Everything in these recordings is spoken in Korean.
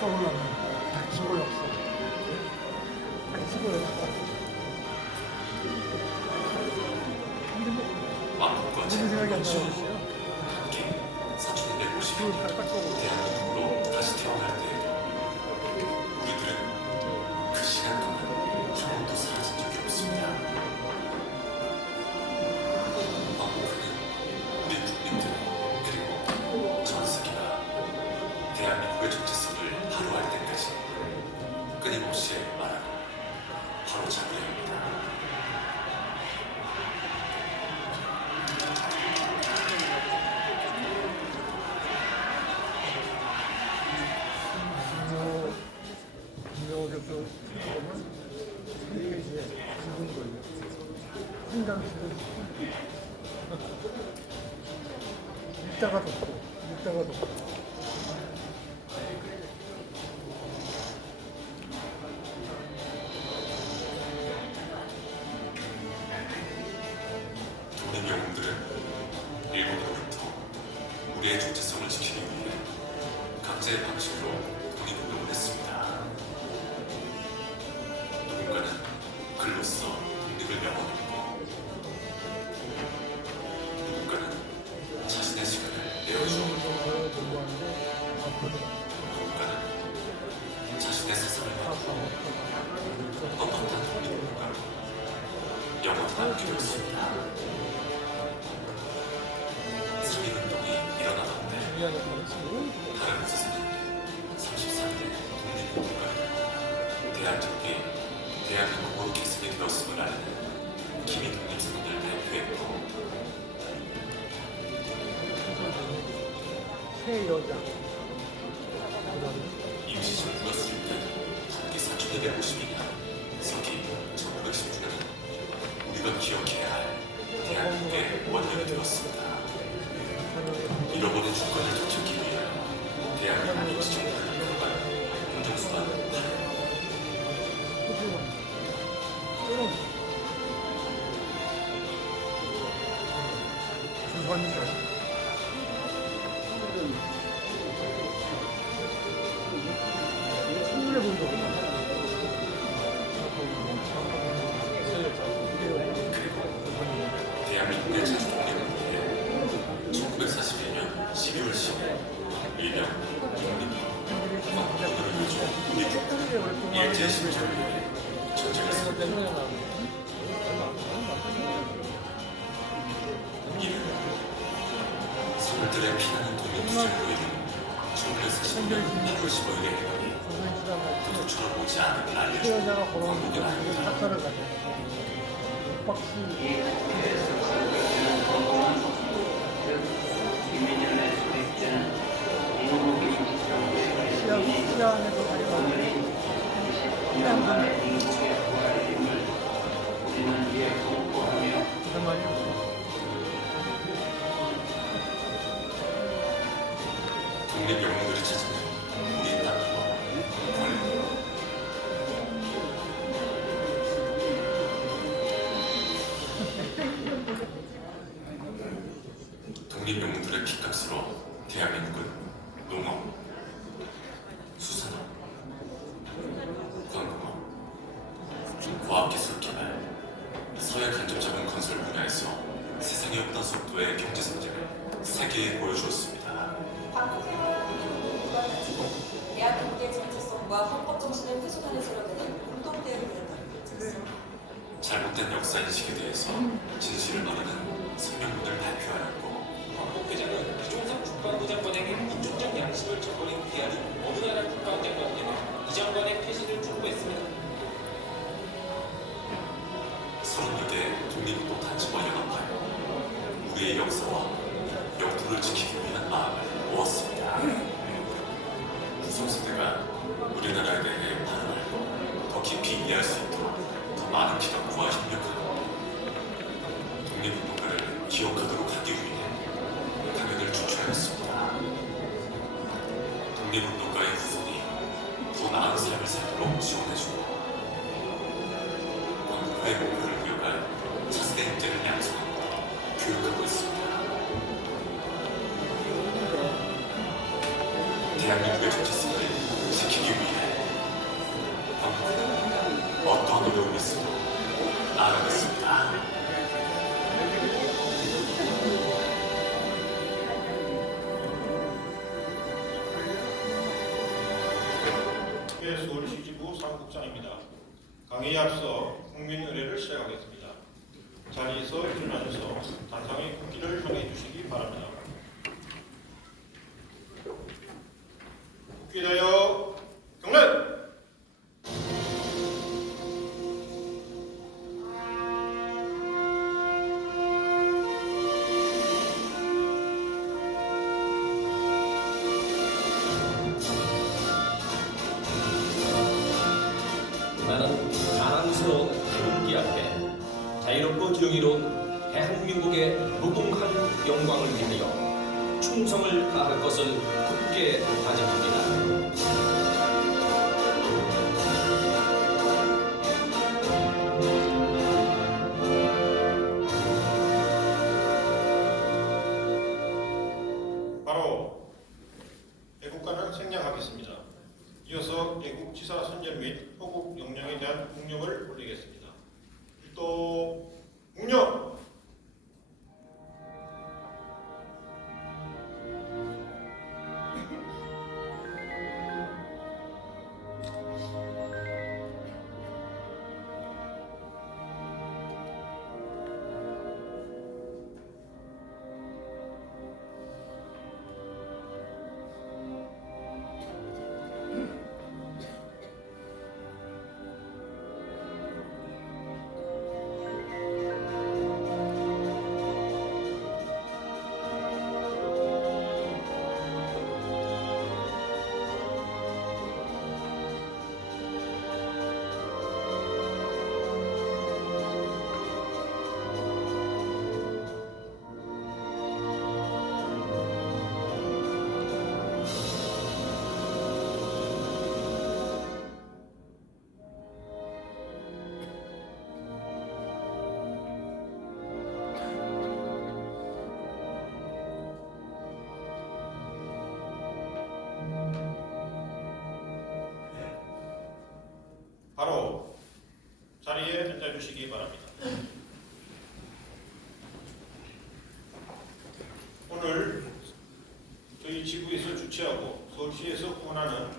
떠올랐네. 시골 역사. 시골 역사. 왕국과 무슨 생각이 안 제국과 나요? 함께 4,250년 그걸 딱 떠오르고. 대한민국으로 다시 태어날 때 우리들은 그 시간 동안 한 번도 사라진 적이 없습니다. 왕국은 우리 국민들 그리고 전 세계가 대한민국의 정체성을 바로할 때까지 끊임없이 말하고 바로잡으려 합니다. 김명호께서 보면 3페이지에 굵은 걸요. 한강수를 읽다가 덮고, 읽다가 덮고. 독립 영웅들은 일본으로부터 우리의 정체성을 지키기 위해 각자의 방식으로 독립운동을 했습니다. 누군가는 글로써 독립을 명언했고, 누군가는 자신의 시간을 내어주고, 운동을 공부하는데 앞으로 누군가는 자신의 세상을 바꾸고 떳떳한 독립운동가로 영원히 남기로 했습니다. 3.1운동이 일어나던데 미안해 보냈어요. 다른 곳에서는 33대 독립운동가가 대한민국이 대한민국으로 계승이 되었음을 알리는 기미 독립선언을 발표했고, 새 여자. 그다음에 임시정부가 수립된 단기 4,250년 서기 1910년은 우리가 기억해야 할 대한민국의 원년이 되었습니다. 잃어버린 주권을 되찾기 위해 대한민국 임시정부를 통한 행정수단 8회 주관자. 충분해 보이더구나. 대한민국의 제주 독립을 위해 1941년 12월 10일 일명 독립 광복절을 위해서 우리 국군은 일제 심정을 위해 전쟁했습니다. 이는 서울들의 피나는 독립투쟁으로 인해 1940년 1월 15일의 해방이 도처럼 오지 않음을 알려준 여자가 광복이 걸어오는 아닙니다. 사찰을 가져. 박수. 시안에도 가려고. 시안도 무슨 말이야? 독립 영웅들이 찾는 우리의 땅과 권리. 독립 영웅들의 핏값으로 대한민국은 농업, 수산업, 광공업, 과학기술개발, 서해 간접자본 건설 분야에서 세상에 없던 속도의 경제 성장을 세계에 보여주었습니다. 광복해방과 같이 대한민국의 정체성과 헌법 정신을 훼손하는 세력에는 공동대응을 했습니다. 잘못된 역사 인식에 대해서 진실을 말하는 성명문을 발표하였고, 광복회장은 이종섭 국방부 장관에게 민족적 양심을 저버린 귀하는 어느 나라 국방 장관에게는 이 장관의 퇴진을 촉구했습니다. 30여 독립운동 단체와 연합하여 우리의 역사와 영토를 지키기 위한 마음을 모았습니다. 구성세대가 우리나라에 대해 발언하고 더 깊이 이해할 수 있도록 더 많은 기록과 협력하고 독립운동가를 기억하도록 하기 위해 강연을 주최하였습니다. 독립운동가의 후손이 더 나은 삶을 살도록 지원해주고 광복의 목표를 이어갈 차세대 인재를 양성하고 교육하고 있습니다. 대한민국의 정체성을 지키기 어떤 어려움이 있어도 나아가겠습니다. 서울시지부 사무국장입니다. 강의에 앞서 국민 의례를 시작하겠습니다. 자리에서 일어나셔서 단상의 국기를 향해 주시기 바랍니다. 국기대여 경례! 나는 자랑스러운 태극기 앞에 자유롭고 정의로운 대한민국의 무궁한 영광을 위하여 충성을 다할 것을 굳게 다짐합니다. 바로 애국가는 생략하겠습니다. 이어서 애국지사 선전 및 호국 영령에 대한 묵념을 올리겠습니다. 또 묵념! 바로 자리에 앉아주시기 바랍니다. 오늘 저희 지구에서 주최하고 서울시에서 후원하는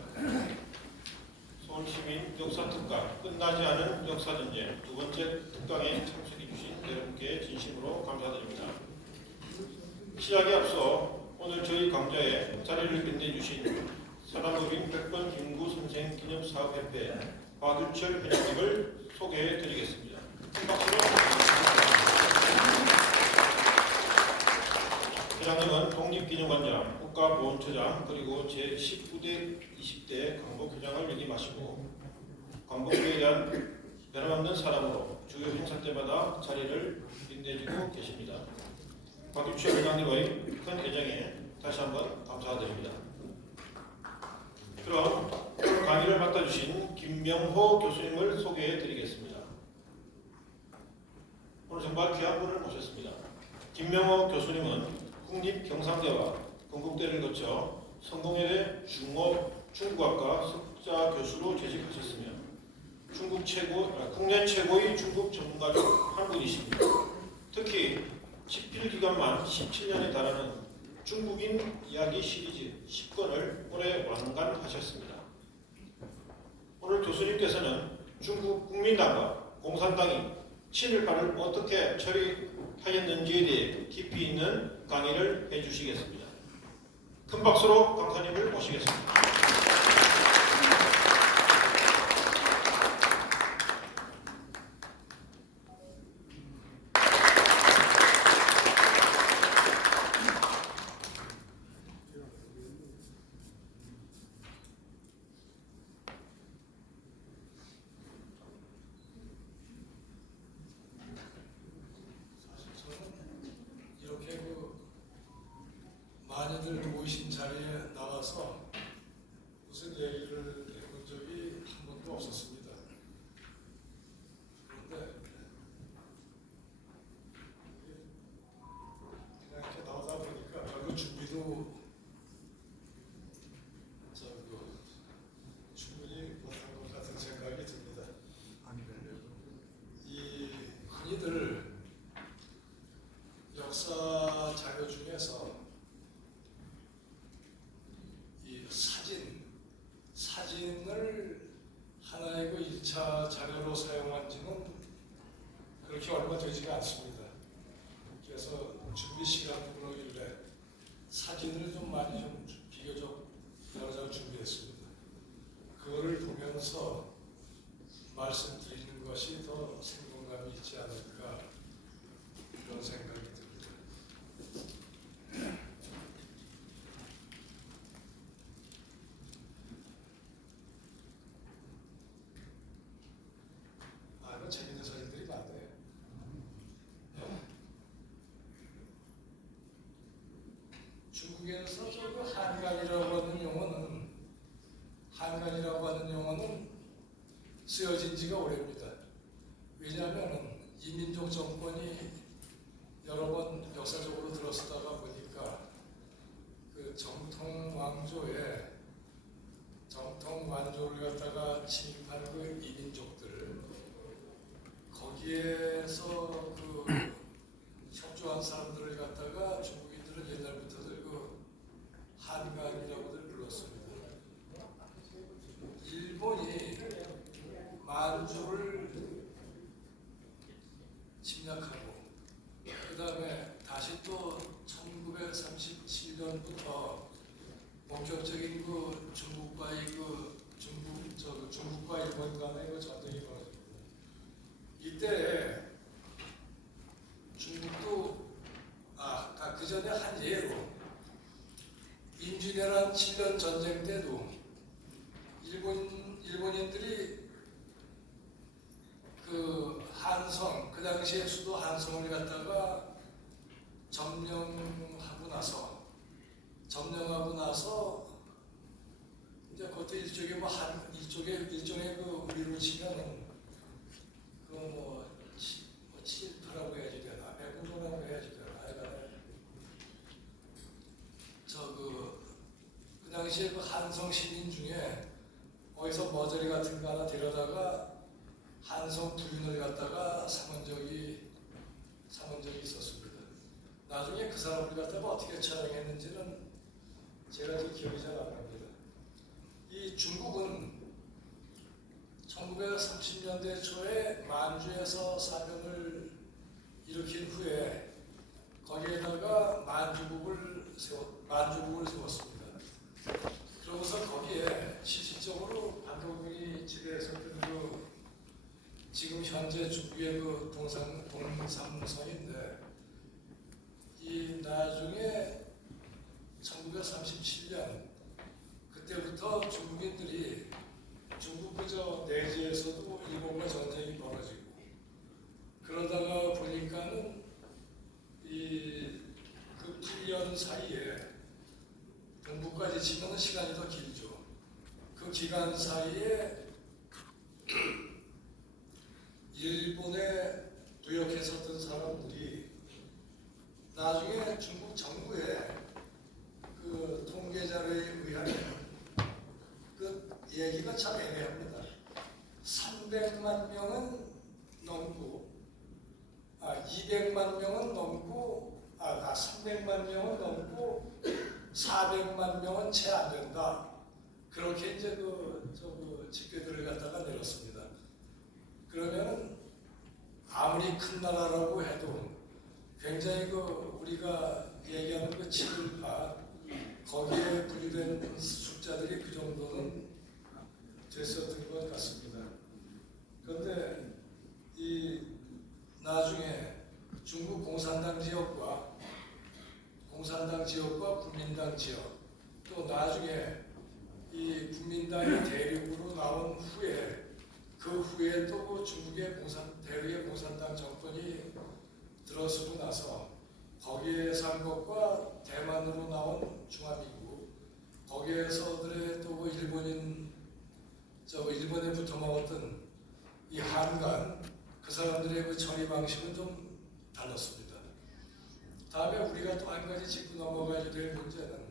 서울시민 역사특강 끝나지 않은 역사전쟁 두 번째 특강에 참석해 주신 여러분께 진심으로 감사드립니다. 시작에 앞서 오늘 저희 강좌에 자리를 빛내주신 사단법인 백번 김구 선생 기념사업협회 박윤철 회장님을 소개해 드리겠습니다. 박수로. 회장님은 독립기념관장, 국가보훈처장, 그리고 제19대, 20대 광복회장을 역임하시고 광복부에 대한 변함없는 사람으로 주요 행사 때마다 자리를 빛내주고 계십니다. 박윤철 회장님의 큰 애정에 다시 한번 감사드립니다. 그럼 오늘 강의를 맡아주신 김명호 교수님을 소개해 드리겠습니다. 오늘 정말 귀한 분을 모셨습니다. 김명호 교수님은 국립경상대와 건국대를 거쳐 성공회대 중국학과 석자 교수로 재직하셨으며 국내 최고의 중국 전문가 중 한 분이십니다. 특히 집필기간만 17년에 달하는 중국인 이야기 시리즈 10권을 올해 완간하셨습니다. 오늘 교수님께서는 중국 국민당과 공산당이 친일파를 어떻게 처리하였는지에 대해 깊이 있는 강의를 해주시겠습니다. 큰 박수로 강사님을 모시겠습니다. 많이들 모이신 자리에 나와서 무슨 얘기를 해본 적이 한 번도 없었습니다. 그런데 그냥 이렇게 나오다 보니까 별로 준비도 충분히 못한 것 같은 생각이 듭니다. 여기에서 저그 한간이라고 하는 용어는 쓰여진 지가 오래입니다. 왜냐하면 이민족 정권이 여러 번 역사적으로 들어서다가 보니까 그 정통 왕조를 갖다가 침입한 그 이민족들 거기에서 그 협조한 사람들을 갖다가 중국인들은 옛날부터들 그 한간이라고들 불렀습니다. 일본이 만주를 침략하고 그 다음에 다시 또 1937년부터 본격적인 그 중국과 일본 간의 그 전쟁이 벌어집니다. 이때 중국도 그 전에 한 예로 임진왜란 7년 전쟁 때도 일본인들이 그 한성, 그 당시에 수도 한성을 갖다가 점령하고 나서 이제 그것도 일종의 일종의 그 우리로 치면은 그 친일파라고 해야지 되나, 매국노라고 해야지 되나, 그 당시에 그 한성 시민 중에 어디서 머저리 같은 거 하나 데려다가 한성 부인을 갖다가 삼은 적이 있었습니다. 나중에 그 사람을 갖다가 어떻게 처형했는지는 제가 기억이 잘 안 납니다. 이 중국은 1930년대 초에 만주에서 사병을 일으킨 후에 거기에다가 만주국을 세웠습니다. 그러고서 거기에 실질적으로 반도국이 지배했었던 그 지금 현재 중국의 그 동삼성인데 이 나중에 1937년 그때부터 중국인들이 중국 그저 내지에서도 일본과 전쟁이 벌어지고 그러다가 보니까는 그 8년 사이에 동북까지 치면 시간이 더 길죠. 그 기간 사이에 일본에 부역했었던 사람들이 나중에 중국 정부의 그 통계 자료에 의하면 그 얘기가 참 애매합니다. 300만 명은 넘고 200만 명은 넘고 300만 명은 넘고 400만 명은 채 안 된다. 그렇게 이제 그 집계들을 갖다가 내렸습니다. 그러면 아무리 큰 나라라고 해도 굉장히 우리가 얘기하는 그 친일파 거기에 분류된 숫자들이 그 정도는 됐었던 것 같습니다. 그런데 나중에 중국 공산당 지역과 국민당 지역 또 나중에 이 국민당이 대륙으로 나온 후에 그 후에 또 그 중국의 대륙의 공산당 정권이 들어서고 나서 거기에 산 것과 대만으로 나온 중화민국 거기에서들의 또 그 일본에 붙어 먹었던 이 한간 그 사람들의 그 처리 방식은 좀 달랐습니다. 다음에 우리가 또 한 가지 짚고 넘어가야 될 문제는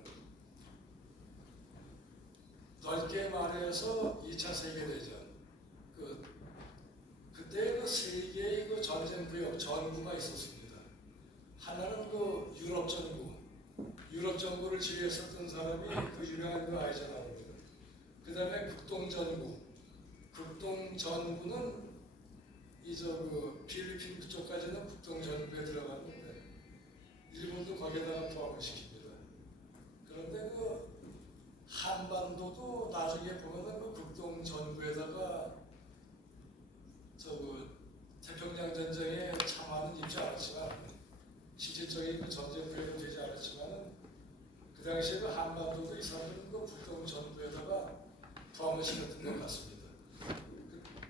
넓게 말해서 2차 세계대전 그때 그 세 개의 그 전쟁 구역 전구가 있었습니다. 하나는 그 유럽 전구를 지휘했었던 사람이 그 유명한 그 아이젠하워입니다. 그 다음에 국동전구는 필리핀 그쪽까지는 국동전구에 들어갔는데 일본도 거기에다가 포함을 시킵니다. 그런데 그 한반도도 나중에 보면은 그 국동전구에다가 태평양 전쟁에 참화는 입지 않았지만 실질적인 그 전쟁 구역은 되지 않았지만 그 당시에 그 한반도도 이 사람들은 그 국동전구에다가 포함을 시켰던 것 같습니다.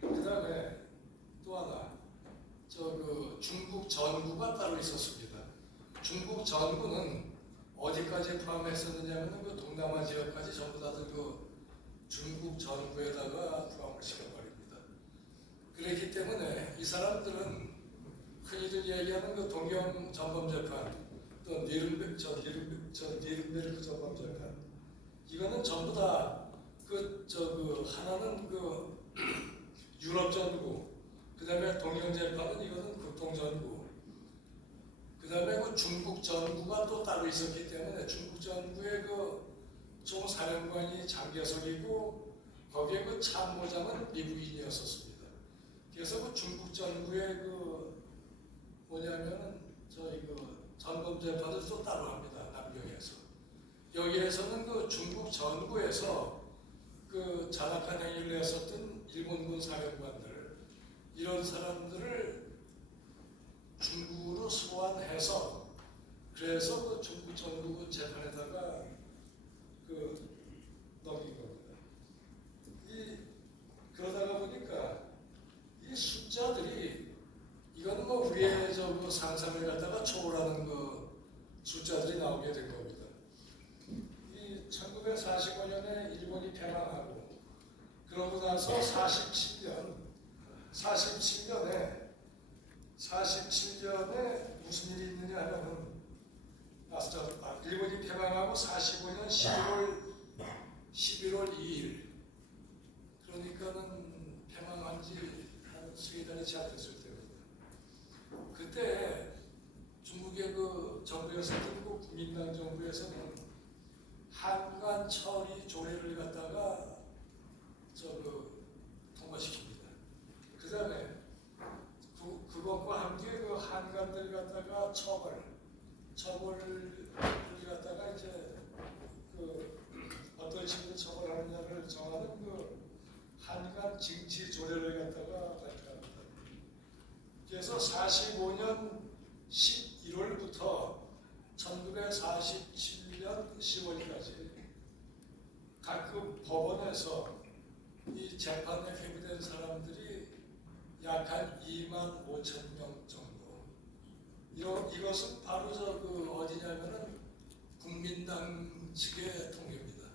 그 다음에 또 하나 중국 전구가 따로 있었습니다. 중국 전구는 어디까지 포함했었느냐면 그 동남아 지역까지 전부 다들 그 중국 전부에다가 포함을 시켜버립니다. 그렇기 때문에 이 사람들은 흔히들 얘기하는 그 동경 전범재판, 또 니른베르크 전범재판, 이거는 전부 다 하나는 그 유럽 전구, 그 다음에 동경 재판은 이거는 극동 전구, 그 다음에 그 중국 전구가 또 따로 있었기 때문에 중국 전구의 그 총사령관이 장개석이고 거기에 그 참모장은 미국인이었었습니다. 그래서 그 중국 전구의 그 뭐냐면은 저희 그 전범 재판을 또 따로 합니다. 남경에서. 여기에서는 그 중국 전구에서 그 잔악한 행위를 했었던 일본군 사령관들, 이런 사람들을 중국으로 소환해서 그래서 그 중국 전국 재판에다가 그 넘긴 겁니다. 그러다가 보니까 이 숫자들이 이거는 뭐 우리의 그 상상을 갖다가 초월하는 그 숫자들이 나오게 된 겁니다. 이 1945년에 일본이 패망하고 그러고 나서 47년에 무슨 일이 있느냐 하면은 일본이 패망하고 45년 11월 2일, 그러니까는 패망한 지 한 수여 달이 채 안 됐을 때입니다. 그때 중국의 그 정부였었던 그 국민당 정부에서는 한간 처리 조례를 갖다가 통과시킵니다. 그 다음에 그것과 함께 그 한간들 갖다가 처벌을 갖다가 이제 그 어떤 식으로 처벌하느냐를 정하는 그 한간 징치 조례를 갖다가 발표합니다. 그래서 45년 11월부터 1947년 10월까지 각 법원에서 이 재판에 회부된 사람들이 약 한 2만 5천 명 정도. 이것은 바로 어디냐면은 국민당 측의 통계입니다.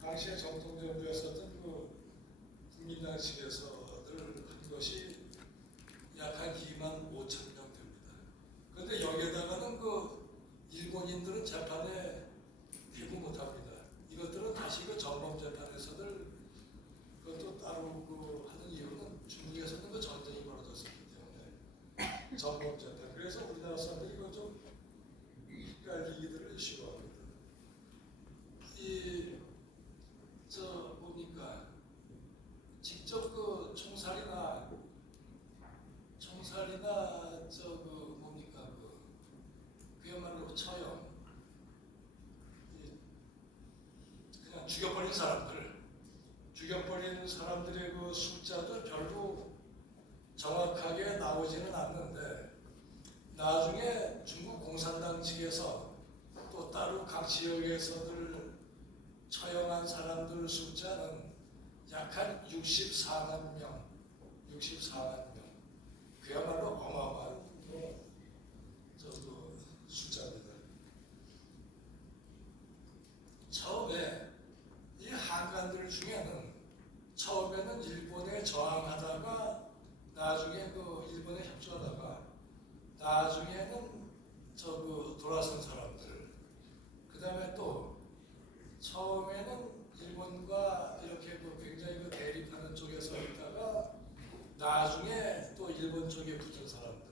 당시에 정통정부였었던 그 국민당 측에서들 한 것이 약 한 2만 5천 명 됩니다. 그런데 여기에다가는 그 일본인들은 재판에 회부 못합니다. 이것들은 다시 그 전범재판에서들 그것도 따로 하는 이유는 중국에서는 그 전쟁이 벌어졌었기 때문에 전범재판. 그래서 우리나라 사람들이 이거 좀 헷갈리기들을 싫어합니다. 뭡니까? 직접 그 총살이나 그야말로 처형, 그냥 죽여버린 사람들의 그 숫자도 별로 정확하게 나오지는 않는데 나중에 중국 공산당 측에서 또 따로 각 지역에서들 처형한 사람들 숫자는 약 한 64만 명. 그야말로 어마어마한 숫자입니다. 처음에 이 한간들 중에는 처음에는 일본에 저항하다가 나중에 그 일본에 협조하다가 나중에는 돌아선 사람들, 그 다음에 또 처음에는 일본과 이렇게 굉장히 대립하는 쪽에서 있다가 나중에 또 일본 쪽에 붙은 사람들,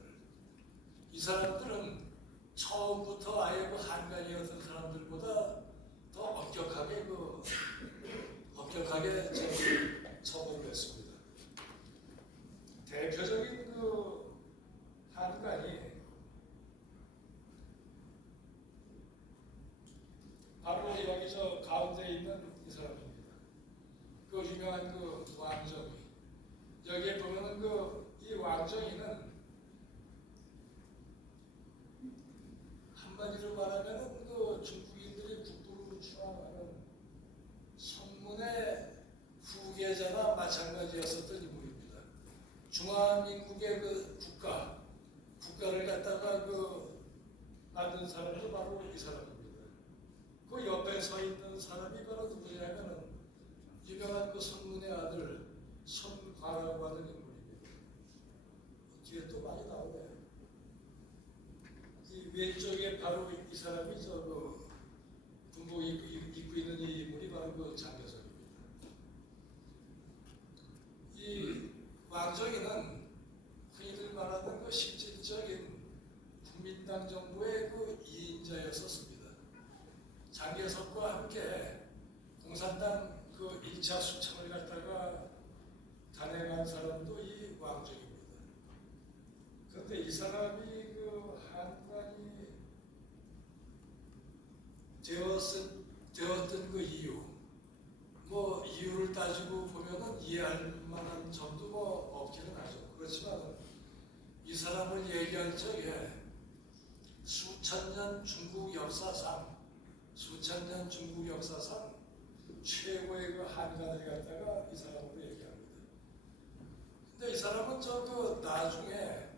이 사람들은 처음부터 아예 한간이었던 사람들보다 더 엄격하게 처벌을 했습니다. 대표적인 한간이 바로 여기 가운데 있는 이 사람입니다. 그 유명한 왕정이. 여기에 보면은 이 왕정이는 한마디로 말하면은 중국인들이 국부로 추앙하는 성문의 후계자나 마찬가지였었던 인물입니다. 중화민국의 국가를 갖다가 만든 사람도 바로 이 사람입니다. 그 옆에 서 있는 사람이 바로 누구냐면은 유명한 그 손문의 아들 손과라고 하는 인물입니다. 뒤에 또 많이 나오네. 이 왼쪽에 바로 이 사람이 그 군복 입고 있는 이 인물이 바로 그 장개석입니다. 이 왕정이는 흔히들 말하는 그 실질적인 국민당 정부의 그 2인자였었습니다. 장개석과 함께 공산당 그 1차 수청을 갖다가 단행한 사람도 이 왕정입니다. 그런데 이 사람이 그 한관이 되었던 그 이유, 뭐 이유를 따지고 보면은 이해할 만한 점도 뭐 없기는 하죠. 그렇지만 이 사람을 얘기할 적에 수천 년 중국 역사상 최고의 그 한관을 갖다가 이 사람으로 얘기합니다. 근데 이 사람은 나중에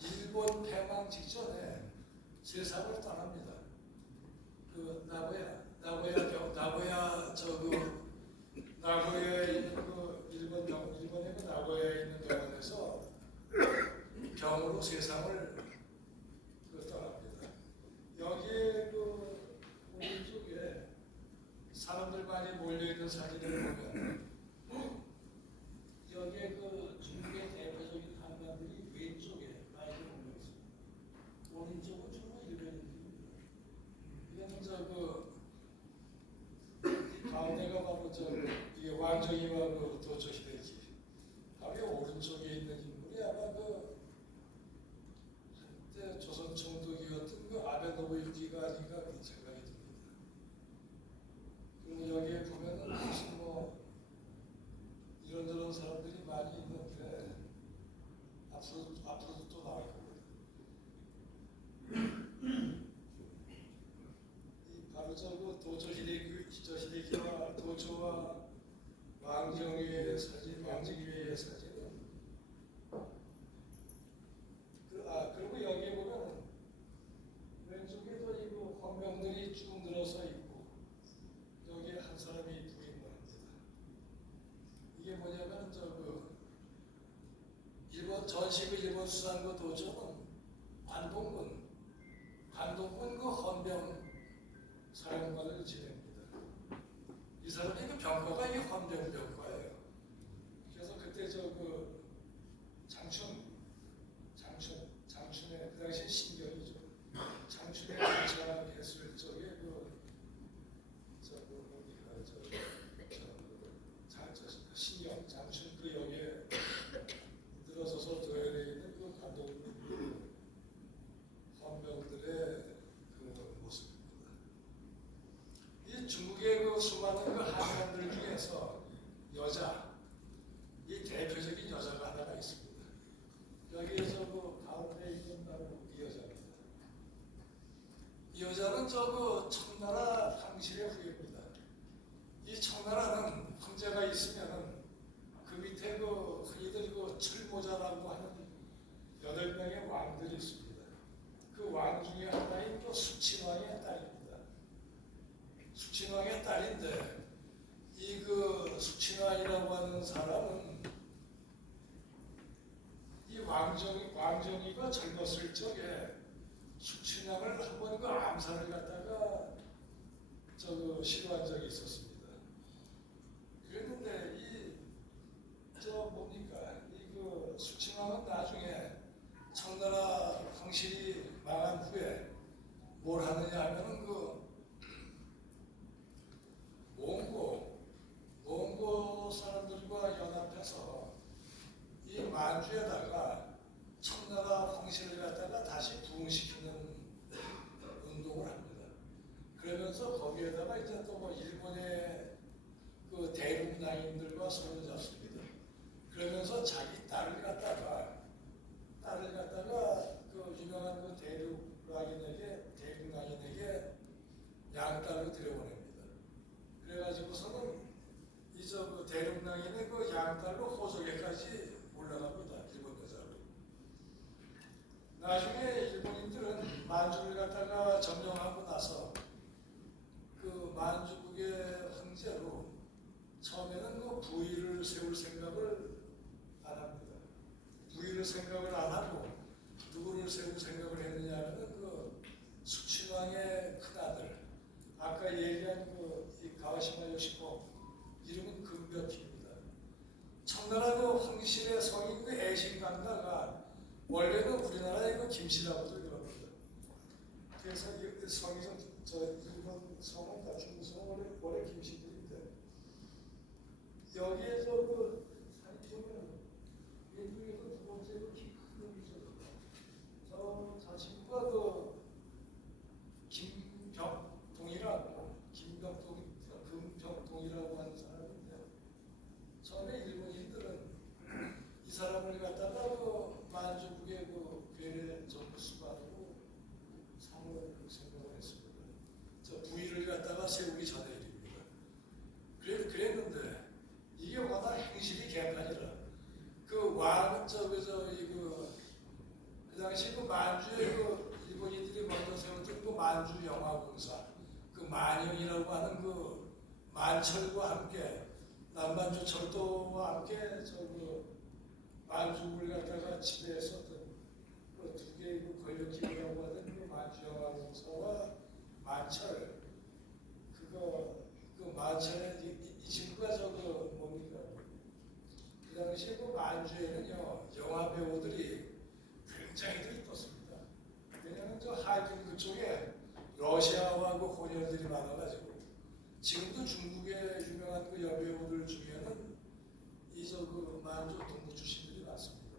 일본 패망 직전에 세상을 떠납니다. 나고야에 있는 일본의 그 나고야에 있는 병원에서 병으로 세상을 떠납니다. 여기에 오른쪽에 사람들 많이 몰려있는 사진을 보면 여기에 중국의 대표적인 한관들이 왼쪽에 많이 몰려있습니다. 오른쪽은 주로 일본인들입니다. 이거는 가운데가 바로 이게 왕정이와 도초시대지. 바로 오른쪽에 있는 인물이 아마 한때 조선 총독이었던 아베 노부유키가 아닌가 그런 생각이 듭니다. 그리고 여기에 보면은 무슨 이런저런 사람들이 많이 있는데 앞으로도 또 나올 겁니다. 바로 도초와 왕정위의 사진은 그리고 여기에 보면 왼쪽에도 이 황병들이 쭉 늘어서 있고 여기에 한 사람이 부임을 합니다. 이게 뭐냐면 일본 수산고 도초는 관동군 그 헌병 사령관을 지냅니다. 이 사람이 그 병과가 이 헌병 병과예요. 그래서 그때 장춘에 그 당시 신경이죠. 장춘에 도착했을 적에 신경 장춘 역에 늘어서서 도열에 있는 그 관동 헌병들의 모습입니다. 이 중국의 수많은 한관들 중에서 이 대표적인 여자가 하나가 있습니다. 여기에서 가운데 있는 바로 이 여자입니다. 이 여자는 청나라 황실의 후예입니다. 이 청나라는 황제가 있으면은 그 밑에 흔히들 철모자라고 하는 8명의 왕들이 있습니다. 그 왕 중에 하나인 수친왕의 딸입니다. 수친왕의 딸인데 이 수친왕이라고 하는 사람은 이 왕정이가 젊었을 적에 수친왕을 한번 암살을 갖다가 시도한 적이 있었습니다. 그랬는데 이 수친왕은 나중에 청나라 황실이 망한 후에 뭘 하느냐 하면은 몽고 사람들과 연합해서 이 만주에다가 청나라 황실을 갖다가 다시 부흥시키는 운동을 합니다. 그러면서 거기에다가 이제 또 일본의 대륙낭인들과 손을 잡습니다. 그러면서 자기 딸을 갖다가 유명한 대륙낭인에게 양딸로 들여보냅니다. 그래가지고서는 대륙낭인의 양딸로 호적에까지 올라갑니다. 일본 여자로. 나중에 일본인들은 만주를 갖다가 점령하고 나서 그 부위를 세울 생각을 안 합니다. 부위를 생각을 안 하고 누구를 세울 생각을 했느냐면 그 수친왕의 큰아들, 아까 얘기한 그이 가와시마 요시코 이름은 금벽희입니다. 청나라 그 황실의 성인 그 애신강가가 원래는 우리나라의 그 김씨라고도 그럽니다. 그래서 이 성이 저 일본 성은 다 중국 성은 원래 김씨들인데 여기에 저그 산이 보면 왼쪽에서 두 번째로 키큰 놈이 있어요. 저 친구가 그 김병동이라고 금병동이라고 하는 사람인데 처음에 일본인들은 이 사람을 갖다가 그 만주국의 그 괴뢰 정수관으로 상을 생각을 했습니다. 저 부위를 갖다가 세우기 전에 일입니다. 그랬는데 이게 워낙 행실이 개판이라 그 당시 그 만주의 그 일본인들이 먼저 세웠던 그 만주 영화공사 그 만영이라고 하는 그 만철과 함께 남만주 철도와 함께 그 만주를 갖다가 지배했었던 그 두 개의 그 권력기구라고 하던 그 만주 영화공사와 만철 그 만철의 이 친구가 뭡니까? 그 당시에 그 만주에는요 영화 배우들이 굉장히들 이뻤습니다. 왜냐하면 저 하이킹 그쪽에 러시아와 그 혼혈들이 많아가지고 지금도 중국의 유명한 그 여배우들 중에는 그 만주 동부 출신들이 많습니다.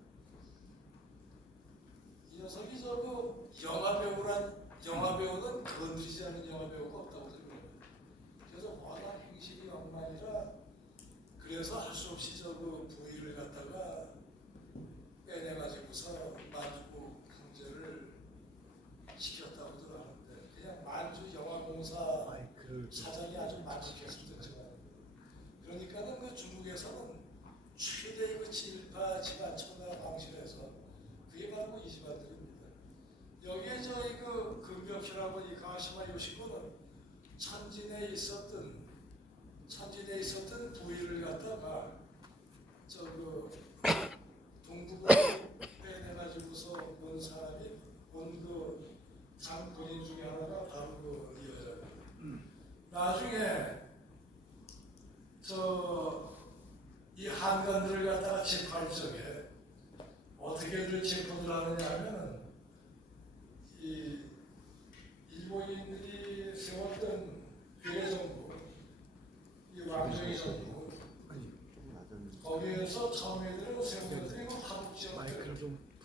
이 녀석이 그 영화 배우는 건드리지 않는 영화 배우가 없다고 생각합니다. 그래서 워낙 행실이 엉망이라 그래서 할 수 없이 그 부위를 갖다가 빼내가지고서 만주 강제를 시켰다고들 하는데 그냥 만주 영화공사 사장이 아주 만족했었던 지만입니다. 그러니까는 그 중국에서는 최대의 그 친일파 집안 청나라 방식에서 그게 바로 이 집안들입니다. 여기에 저희 그 금벽희라고 이 가와시마 요시코는 천진에 있었던 부위를 갖다가 동북으로 빼내가지고서 온 사람이 그 장본인 중에 하나가 바로 이 여자입니다. 나중에 이 한관들을 갖다가 체포할 적에 어떻게들 체포를 하느냐 하면 이 일본인들이 세웠던 괴뢰정부, 이 왕정의 정부 거기에서 처음에는 세우면들이 화북지역들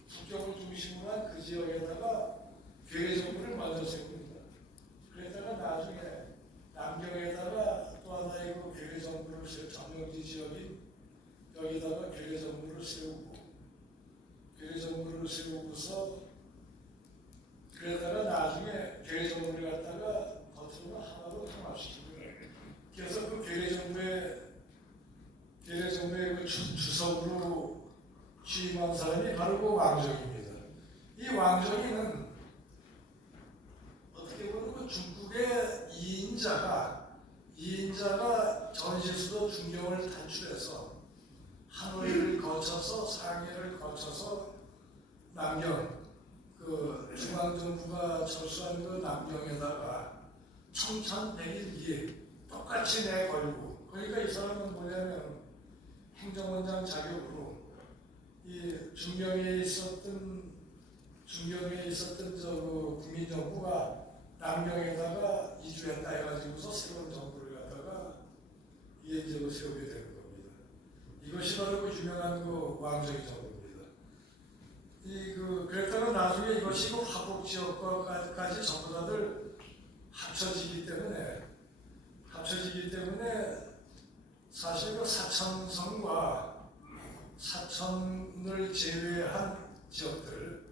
북경을 중심으로 한 그 지역에다가 괴뢰정부를 먼저 세웁니다. 그러다가 나중에 남경에다가 또 하나의 그 괴뢰정부를 점령지 지역인 여기다가 괴뢰정부를 세우고서 그러다가 나중에 괴뢰정부를 갖다가 겉으로 하나로 통합시키고 그래서 그 괴뢰정부의 그 주석으로 취임한 사람이 바로 그 왕정입니다. 이 왕정이는 어떻게 보면 그 중국의 이인자가 전시수도 중경을 탈출해서 하노이를 거쳐서 상해를 거쳐서 남경 그 중앙정부가 철수한 그 남경에다가 청천백일기에 똑같이 내걸고 그러니까 이 사람은 뭐냐면 행정원장 자격으로 이 중경에 있었던 그 국민정부가 남경에다가 이주했다 해가지고서 새로운 정부를 갖다가 이행적으로 세우게 되는 겁니다. 이것이 바로 그 유명한 그 왕정의 정부입니다. 그랬다가 나중에 이것이 그 화북 지역과까지 전부 다들 합쳐지기 때문에 사실 그 사천성과 사천을 제외한 지역들,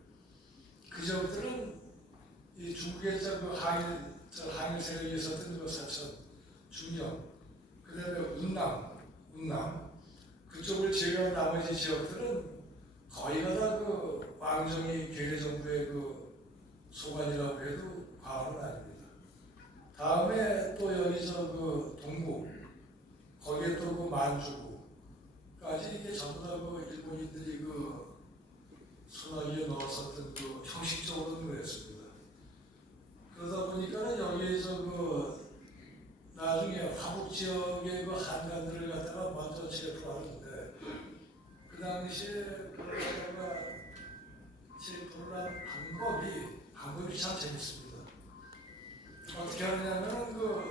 그 지역들은 이 중국의 그 항일 세력이 있었던 그 사천, 중영, 그 다음에 운남, 그쪽을 제외한 나머지 지역들은 거의가 다 그 왕정이 괴뢰정부의 그 소관이라고 해도 과언은 아닙니다. 다음에 또 여기서 그 동북, 거기에 또 그 만주고, 때까지 이게 전부 다 그 일본인들이 그 소나기에 넣었었던 그 형식적으로는 그랬습니다. 그러다 보니까는 여기에서 그 나중에 화북 지역의 그 한간들을 갖다가 먼저 제프를 하는데 그 당시에 그가 제프를 한 방법이 참 재밌습니다. 어떻게 하느냐면 그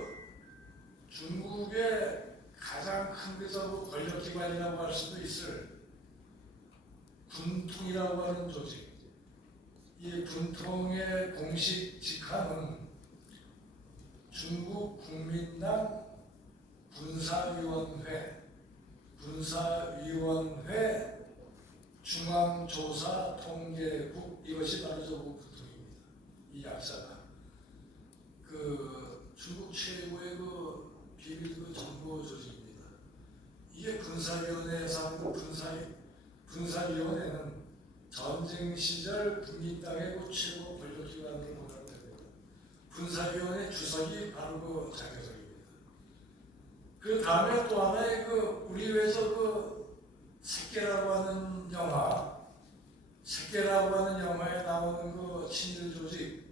중국의 가장 큰 데서 권력기관이라고 할 수도 있을 군통이라고 하는 조직. 이 군통의 공식 직함은 중국 국민당 군사위원회 중앙조사통계국 이것이 바로 저 군통입니다. 이 약자가 그 중국 최고의 그 비밀 그 정보 조직입니다. 이게 군사위원회에서 하는 군사위원회는 전쟁 시절 국민당의 그 최고 권력기관으로 보면 됩니다. 군사위원회 주석이 바로 그 장교석입니다. 그 다음에 또 하나의 그 우리 회에서 그 새끼라고 하는 영화에 나오는 그 친일 조직,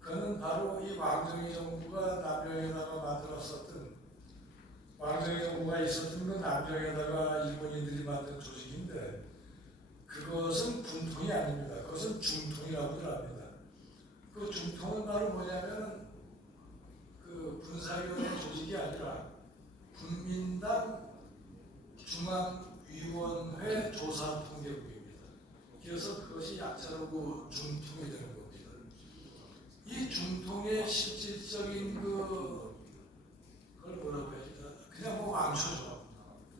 그는 바로 이 왕정희 정부가 남경에다가 만들었었던 왕정희 정부가 있었던 그 남경에다가 일본인들이 만든 조직인데 그것은 군통이 아닙니다. 그것은 중통이라고들 합니다. 그 중통은 바로 뭐냐면 그 군사위원회 조직이 아니라 국민당 중앙위원회 조사통계국입니다. 그래서 그것이 약자로 그 중통이 되는 겁니다. 이 중통의 실질적인 그걸 뭐라고 해야 되나? 그냥 뭐 왕초죠.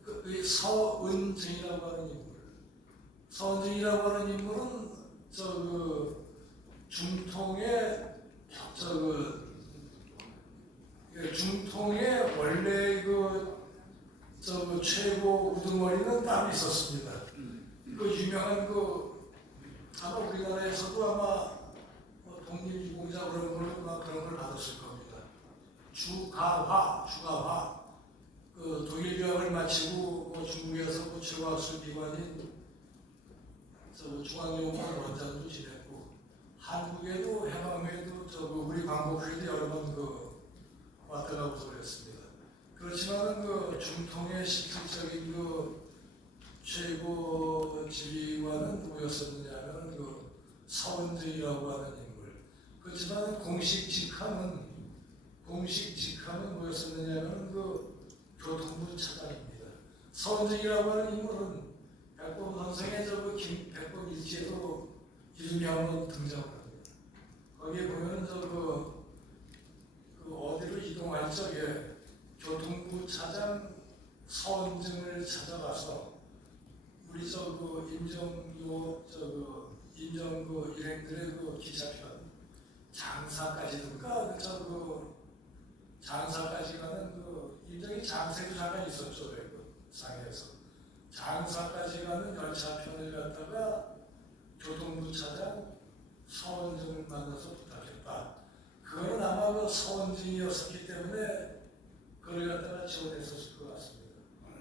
그 서은증이라고 하는 인물. 서은증이라고 하는 인물은 중통의 원래 최고 우두머리는 따로 있었습니다. 그 유명한 아마 우리나라에서도 아마 독립유공자 그런 걸 받았을 겁니다. 주가화. 그 독일 유학을 마치고 중국에서 최고학술 기관인 중앙연구원 원장도 지냈고 한국에도 해방 후에도 우리 광복 후에도 여러 번 왔다 가고 그랬습니다. 그렇지만 중통의 실질적인 최고 지휘관은 누구였었느냐면 서은정이라고 하는 인물. 그렇지만 공식 직함은 뭐였었느냐면 교통부 차장입니다. 서은정이라고 하는 인물은 백범 선생의 백범 일지에도 이름이 한번 등장을 합니다. 거기에 보면 어디로 이동할 적에 교통부 차장 서은정을 찾아가서 우리 임정 일행들의 기차편 장사까지든가 장사까지 가는 임정이 장세도 잠깐 있었죠. 상해에서 장사까지 가는 열차편을 갖다가 교통부 차장 서은정을 만나서 부탁했다. 그건 아마 서은정이었기 때문에 그걸 갖다가 지원했었을 것 같습니다.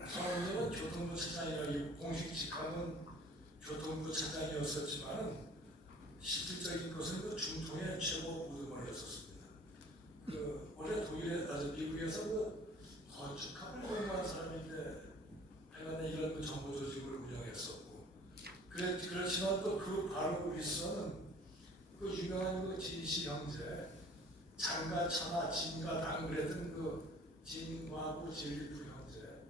서은정은 교통부 차장이라고 공식 직함은 교통부 차장이었었지만 실질적인 것은 중통의 최고 우두머리였었습니다. 원래 미국에서 건축학을 공부한 사람인데 하여간 이런 정보 조직을 운영했었고 그렇지만 또 바로 윗선은 유명한 진시 형제 장가천하 진가당 그랬던 진과고 진리부 형제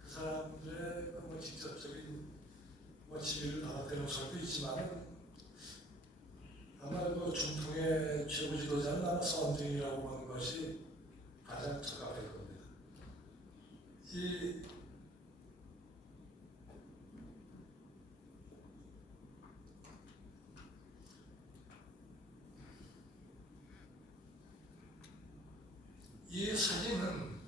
그 사람들의 직접적인 지위를 받았다는 설도 있지만 아마 중통의 최고 지도자는 아마 서은정이라고 하는 것이 가장 적합할 겁니다. 이 사진은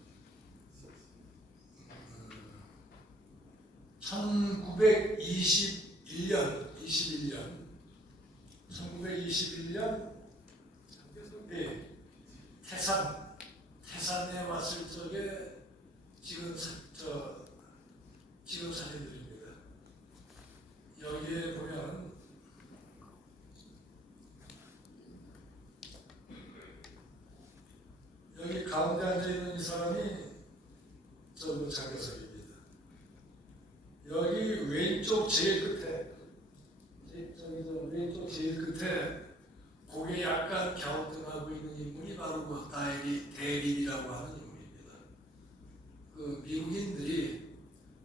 1921년 태산에 왔을 적에 찍은 사진들입니다. 여기 왼쪽 제일 끝에, 저기 저 왼쪽 제일 끝에 고개 약간 갸우뚱하고 있는 인물이 바로 그 대립이라고 하는 인물입니다. 그 미국인들이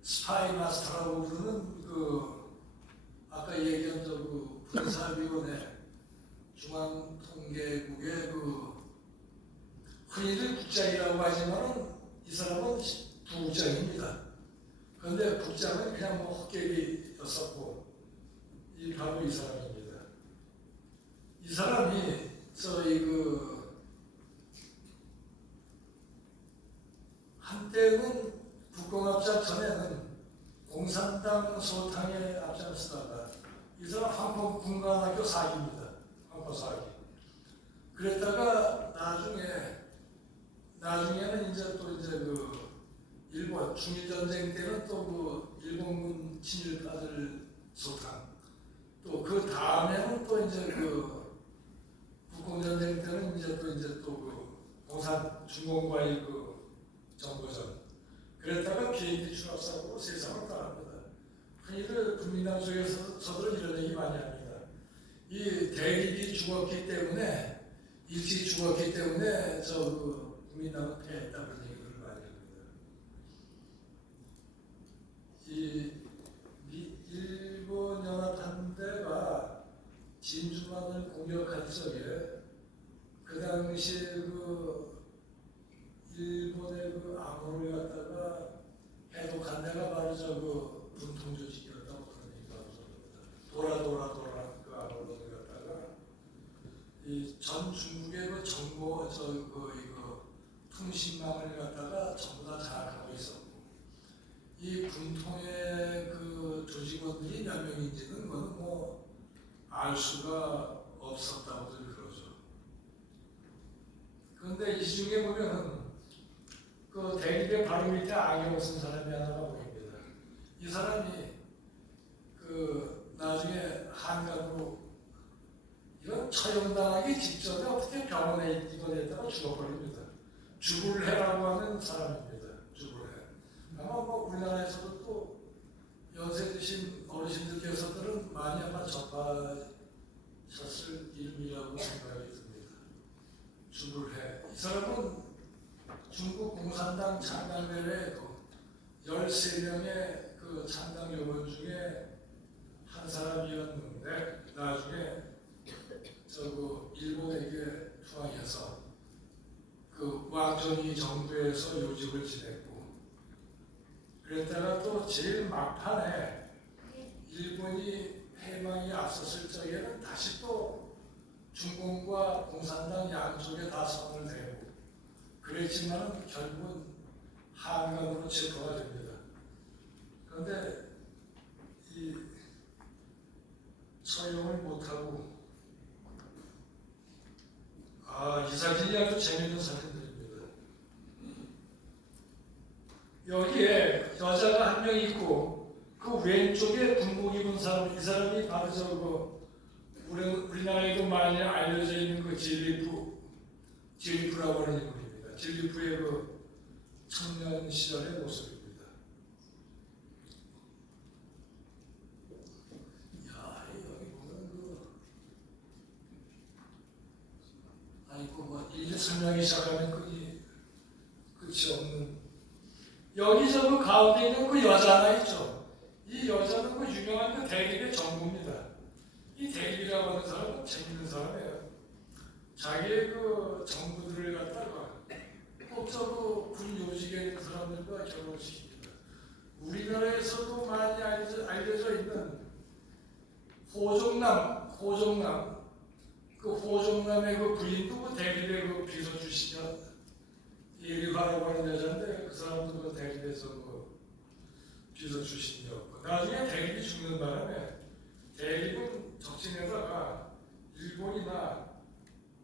스파이 마스터라고 부르는 그 아까 얘기한 그 군사위원회 중앙통계국의 그 흔히들 국장이라고 하지만은 이 사람은 부국장입니다. 그런데 국장은 그냥 뭐 헛개비였었고 바로 이 사람입니다. 이 사람이 저희 그 한때는 국공합작 전에는 공산당 소탕에 앞장서다가 이 사람 황포 군관학교 사기입니다. 황포 사기. 그랬다가 나중에는 이제 또 이제 그 일본 중일전쟁 때는 또 그 일본군 친일파들 소탕. 또 그 다음에는 또 이제 그 국공전쟁 때는 이제 또 그 공산 중공과의 그 정보전. 그랬다가 비행기 추락사고로 세상을 떠납니다. 흔히들 국민당 속에서도 이런 얘기 많이 합니다. 이 대립이 죽었기 때문에 일찍 죽었기 때문에 그 국민당은 패했다는 얘기를 많이 합니다. 이 일본 연합함대가 진주만을 공격할 적에 그 당시에 그 일본의 그 암호를 갖다가 해독한 데가 바로 그 분통 조직이었다고 그러니까 돌아 그 암호를 갖다가 이 전 중국의 그 정보 이거 통신망을 갖다가 전부 다 장악하고 있었고 이 분통의 그 조직원들이 몇 명인지는 그건 뭐 알 수가 없었다고들 그러죠. 그런데 이 중에 보면은 그 대립의 바로 밑에 안경 쓴 사람이 하나가 보입니다. 이 사람이 그 나중에 한강으로 이런 처형당하기 직전에 어떻게 병원에 입원했다가 죽어버립니다. 주불해라고 하는 사람입니다. 주불해. 아마 뭐 우리나라에서도 또 연세 드신 어르신들께서들은 많이 아마 접하셨을 이름이라고 생각이 듭니다. 주불해. 이 사람은 중국 공산당 창당대회 13명의 그 창당 요원 중에 한 사람이었는데 나중에 그 일본에게 투항해서 그 왕전이 정부에서 요직을 지냈고 그랬다가 또 제일 막판에 일본이 패망이 앞섰을 적에는 다시 또 중공과 공산당 양쪽에 다 손을 대고 그랬지만 결국은 한강으로 체포가 됩니다. 그런데 이 처형을 못하고 이 사진이 아주 재미있는 사진들입니다. 여기에 여자가 한 명 있고 그 왼쪽에 군복 입은 사람 이 사람이 바로 우리나라에도 많이 알려져 있는 그 진리프라고 하는 인물입니다. 진리프의 그 청년 시절의 모습입니다. 야, 여기 보면 뭐 이제 설명이 시작하면 끝이 없는. 여기 그 가운데 있는 그 여자 하나 있죠. 이 여자는 그 유명한 그 대립의 정부입니다. 이 대립이라고 하는 사람은 재밌는 사람이에요. 자기의 그 정부들을 갖다가 꼭 군 요직에 있는 사람들과 결혼시킵니다. 우리나라에서도 많이 알려져 있는 호종남 그 호종남의 그 부인도 그 대립의 그 비서 출신이야. 예리화라고 하는 여자인데 그 사람도 그 대립에서 그 비서 출신이었고 나중에 대립이 죽는 바람에 대립은 적진에다가 일본이나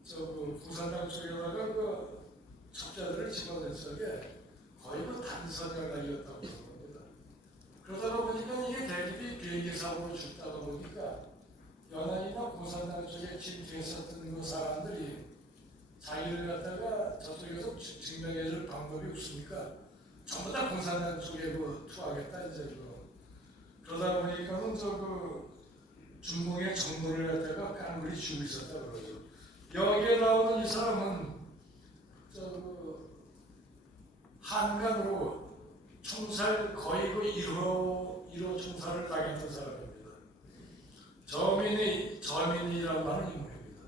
그 공산당 쪽에다가 그 첩자들을 집어넣은 게 거의 그 단선 연락이었다고 합니다. 그러다가 보니까 이게 대립이 비행기 사고로 죽다가 보니까 연합이나 공산당 쪽에 침투했었던 그 사람들이 자기를 갖다가 저쪽에서 증명해줄 방법이 없으니까 전부 다 공산당 쪽에 투하겠다 이제 그러다 보니까는 중공의 정보를 갖다가 깡그리 쥐고 있었다 그러죠. 여기에 나오는 이 사람은 한강으로 총살 거의 1호 총살을 당했던 사람입니다. 저민이라고 하는 인물입니다.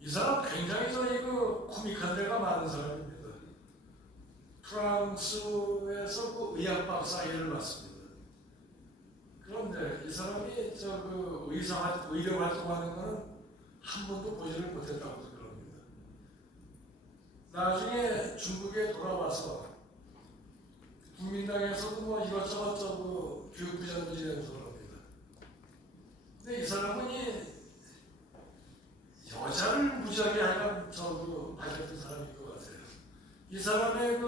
이 사람 굉장히 코믹한 데가 많은 사람입니다. 프랑스에서 의학 박사 일을 맡습니다. 그런데 이 사람이 의료 활동하는 것은 한 번도 보지를 못했다고 그럽니다. 나중에 중국에 돌아와서 국민당에서도 이것저것 교육부장도 지내면서 그럽니다. 근데 이 사람은 여자를 무지하게 하여간 밝혔던 사람인 것 같아요. 이 사람의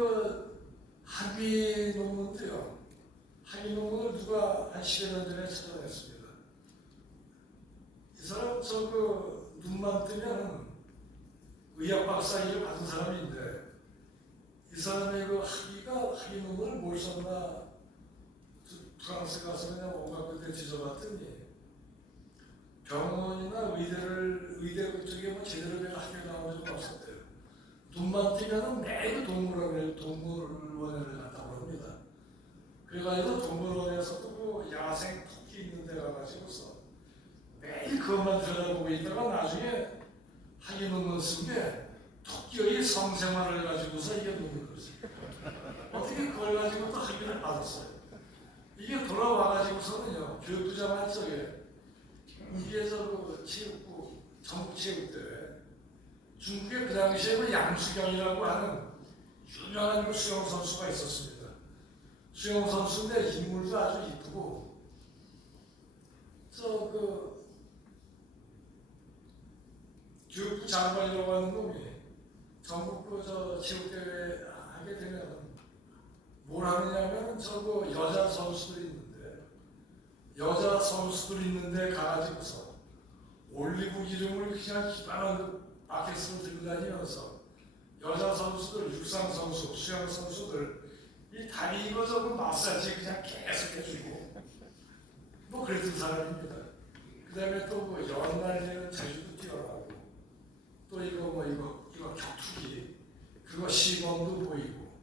학위 논문도요. 학위 논문을 누가 한 10여 년 전에 찾아냈습니다. 이 사람 눈만 뜨면 의학 박사 일을 받은 사람인데 이 사람의 학위 논문을 뭘 썼나 프랑스 가서 그냥 온갖 군데 뒤져봤더니 병원이나 의대 그쪽에 제대로 된 학교 나온 적은 없었대요. 눈만 뜨면 매일 동물원에 갔다고 합니다. 그래가지고 동물원에서도 야생 토끼 있는 데 가가지고서 매일 그것만 들여다보고 있다가 나중에 학위 논문 쓴 게 토끼의 성생활을 가지고서 이게 논문 거지. 어떻게 그걸 가지고 또 학위를 받았어요. 이게 돌아와가지고서는요, 교육부장 한 적에 이게 체육부, 전국체육대회 중국에 그 당시에 양수경이라고 하는 유명한 수영선수가 있었습니다. 수영선수인데 인물도 아주 이쁘고 교육부 장관이라고 하는 놈이 전국 체육대회 하게 되면 뭘 하느냐면 여자 선수들 있는데 가가지고서 올리브 기름을 그냥 기반한 바켓으로 들고 다니면서 여자 선수들, 육상 선수, 수영 선수들 이 다리 마사지 그냥 계속 해주고 그랬던 사람입니다. 그 다음에 또 연날리는 제주도 뛰어나고 또 이거 격투기 그거 시범도 보이고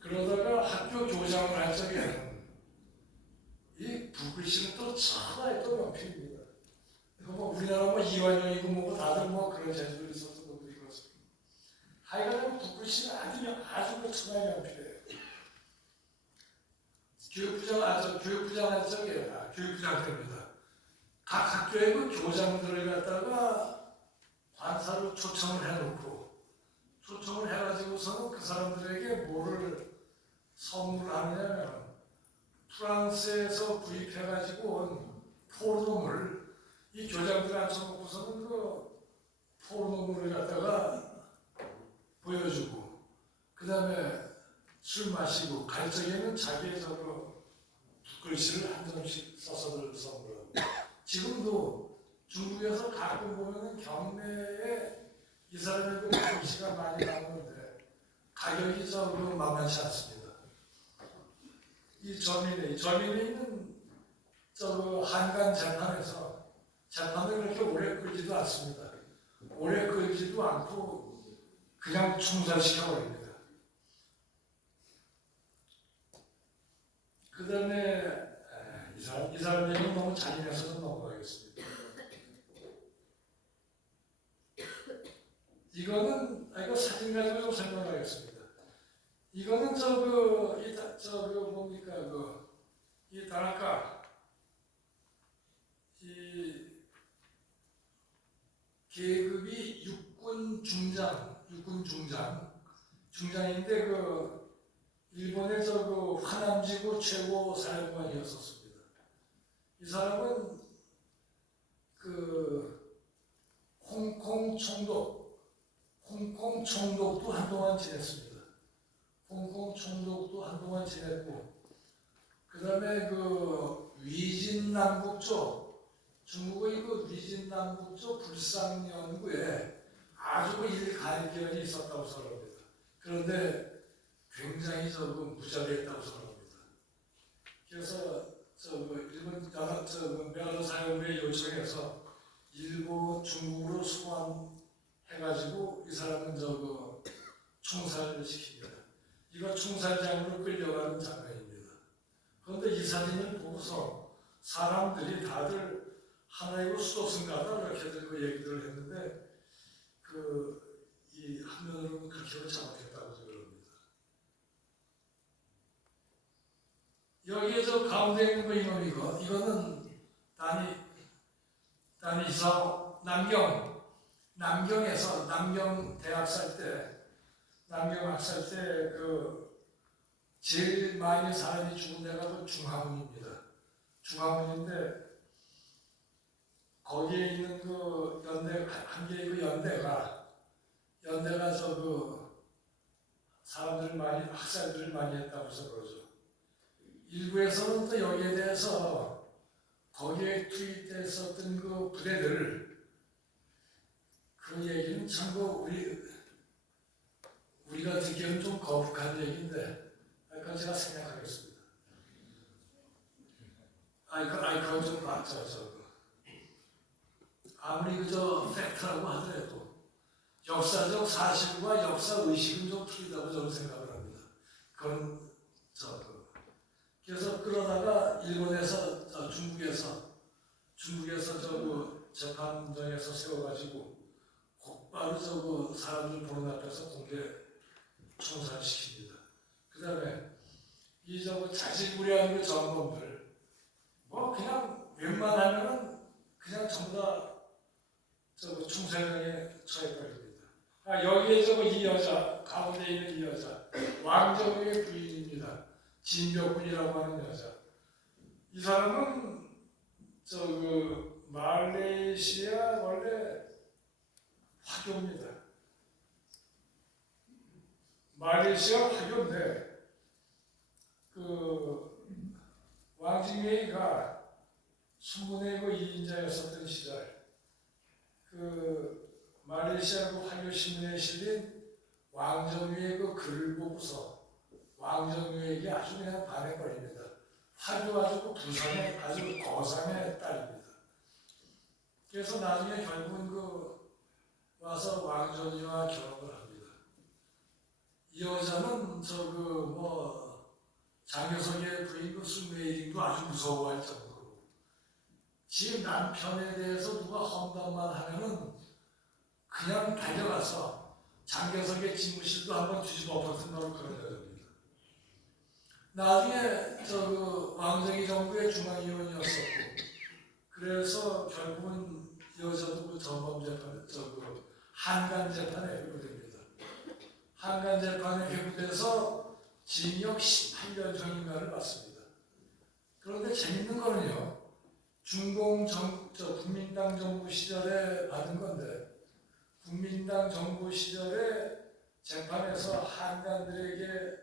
그러다가 학교 교장을 할 적에는 이 북글씨는 또 천하의 또 명필입니다. 우리나라 이완용이고 다들 그런 재주들이 있어서 그렇습니다. 하여간 북글씨는 아주 천하의 명필이에요. 교육부장 할 적에 교육부장 때입니다. 각 학교의 교장들을 갖다가 관사로 초청을 해가지고서는 그 사람들에게 뭐를 선물을 하느냐면 프랑스에서 구입해가지고 온 포르노물 이 교장들 앉혀놓고서는 포르노물을 갖다가 보여주고 그 다음에 술 마시고 갈 적에는 자기의 글씨를 한 점씩 써서 선물하고 지금도 중국에서 가끔 보면은 경매에 이 사람의 글씨가 많이 나오는데 가격이 만만치 않습니다. 이 저민이는 한간 재판에서 재판을 그렇게 오래 끌지도 않습니다. 오래 끌지도 않고 그냥 총살시켜버립니다. 그 다음에 이 사람 얘기는 너무 잔인해서 넘어가겠습니다. 이거 사진 가지고 좀 설명하겠습니다. 이거는 이 다나카 이 계급이 육군 중장인데 일본의 화남지구 최고 사령관이었었습니다. 이 사람은 홍콩 총독도 한동안 지냈습니다. 홍콩 총독도 한동안 지냈고, 그 다음에 위진남북 쪽, 중국의 위진남북 쪽 불상연구에 아주 일갈견이 있었다고 생각합니다. 그런데 굉장히 무자비했다고 생각합니다. 그래서 일본 메갈로 사령부의 요청해서 일본, 중국으로 소환해가지고 이 사람은 총살을 시킵니다. 이거 총살장으로 끌려가는 장면입니다. 그런데 이 사진을 보고서 사람들이 다들 하나이고 수도승가다 이렇게 들고 얘기를 했는데 이 화면으로는 그렇게 잡았겠다고 그럽니다. 여기에 가운데 있는 거 이거는 단위 이사오 남경에서 남경 학살 때 제일 많이 사람이 죽은 데가 중화문입니다. 중화문인데 거기에 있는 한 개의 연대가 사람들을 학살들을 많이 했다고 해서 그러죠. 일부에서는 또 여기에 대해서 거기에 투입됐었던 부대들 그 얘기는 참고 우리가 듣기에는 좀 거북한 얘기인데 그건 제가 생각하겠습니다. 그건 좀 맞죠. 아무리 팩트라고 하더라도 역사적 사실과 역사 의식은 좀 틀리다고 저는 생각을 합니다. 그래서 그러다가 일본에서 중국에서 재판정에서 세워가지고 곧바로 사람들 보는 앞에서 공개 총살시킵니다. 그 다음에 이 자질구레한 전범들 그냥 웬만하면은 그냥 전부 다 총살형에 처해버립니다. 여기에 이 여자 가운데 있는 이 여자 왕정의 부인입니다. 진벽군이라고 하는 여자. 이 사람은 말레이시아 원래 화교입니다. 말레이시아 화교인데 왕징웨이가 순문의 2인자였었던 시절 말레이시아 화교 신문에 실린 왕정위의 글을 보고서 왕정위에게 아주 그냥 반해버립니다. 화교 아주 부산의 아주 거상의 딸입니다. 그래서 나중에 결국은 와서 왕정위와 결혼을 합니다. 이 여자는 장효석의 부인 순웨이링도 아주 무서워할 정도로 지금 남편에 대해서 누가 험담만 하면은 그냥 달려가서 장효석의 집무실도 한번 뒤집어 엎어진다고 그런 여자입니다. 나중에 왕정희 정부의 중앙위원이었었고 그래서 결국은 여자도 전범재판에 한간재판에 회부됩니다. 한간재판에 회부돼서 징역 18년 정인가를 받습니다. 그런데 재밌는 거는요. 국민당 정부 시절에 받은 건데 국민당 정부 시절에 재판에서 한간들에게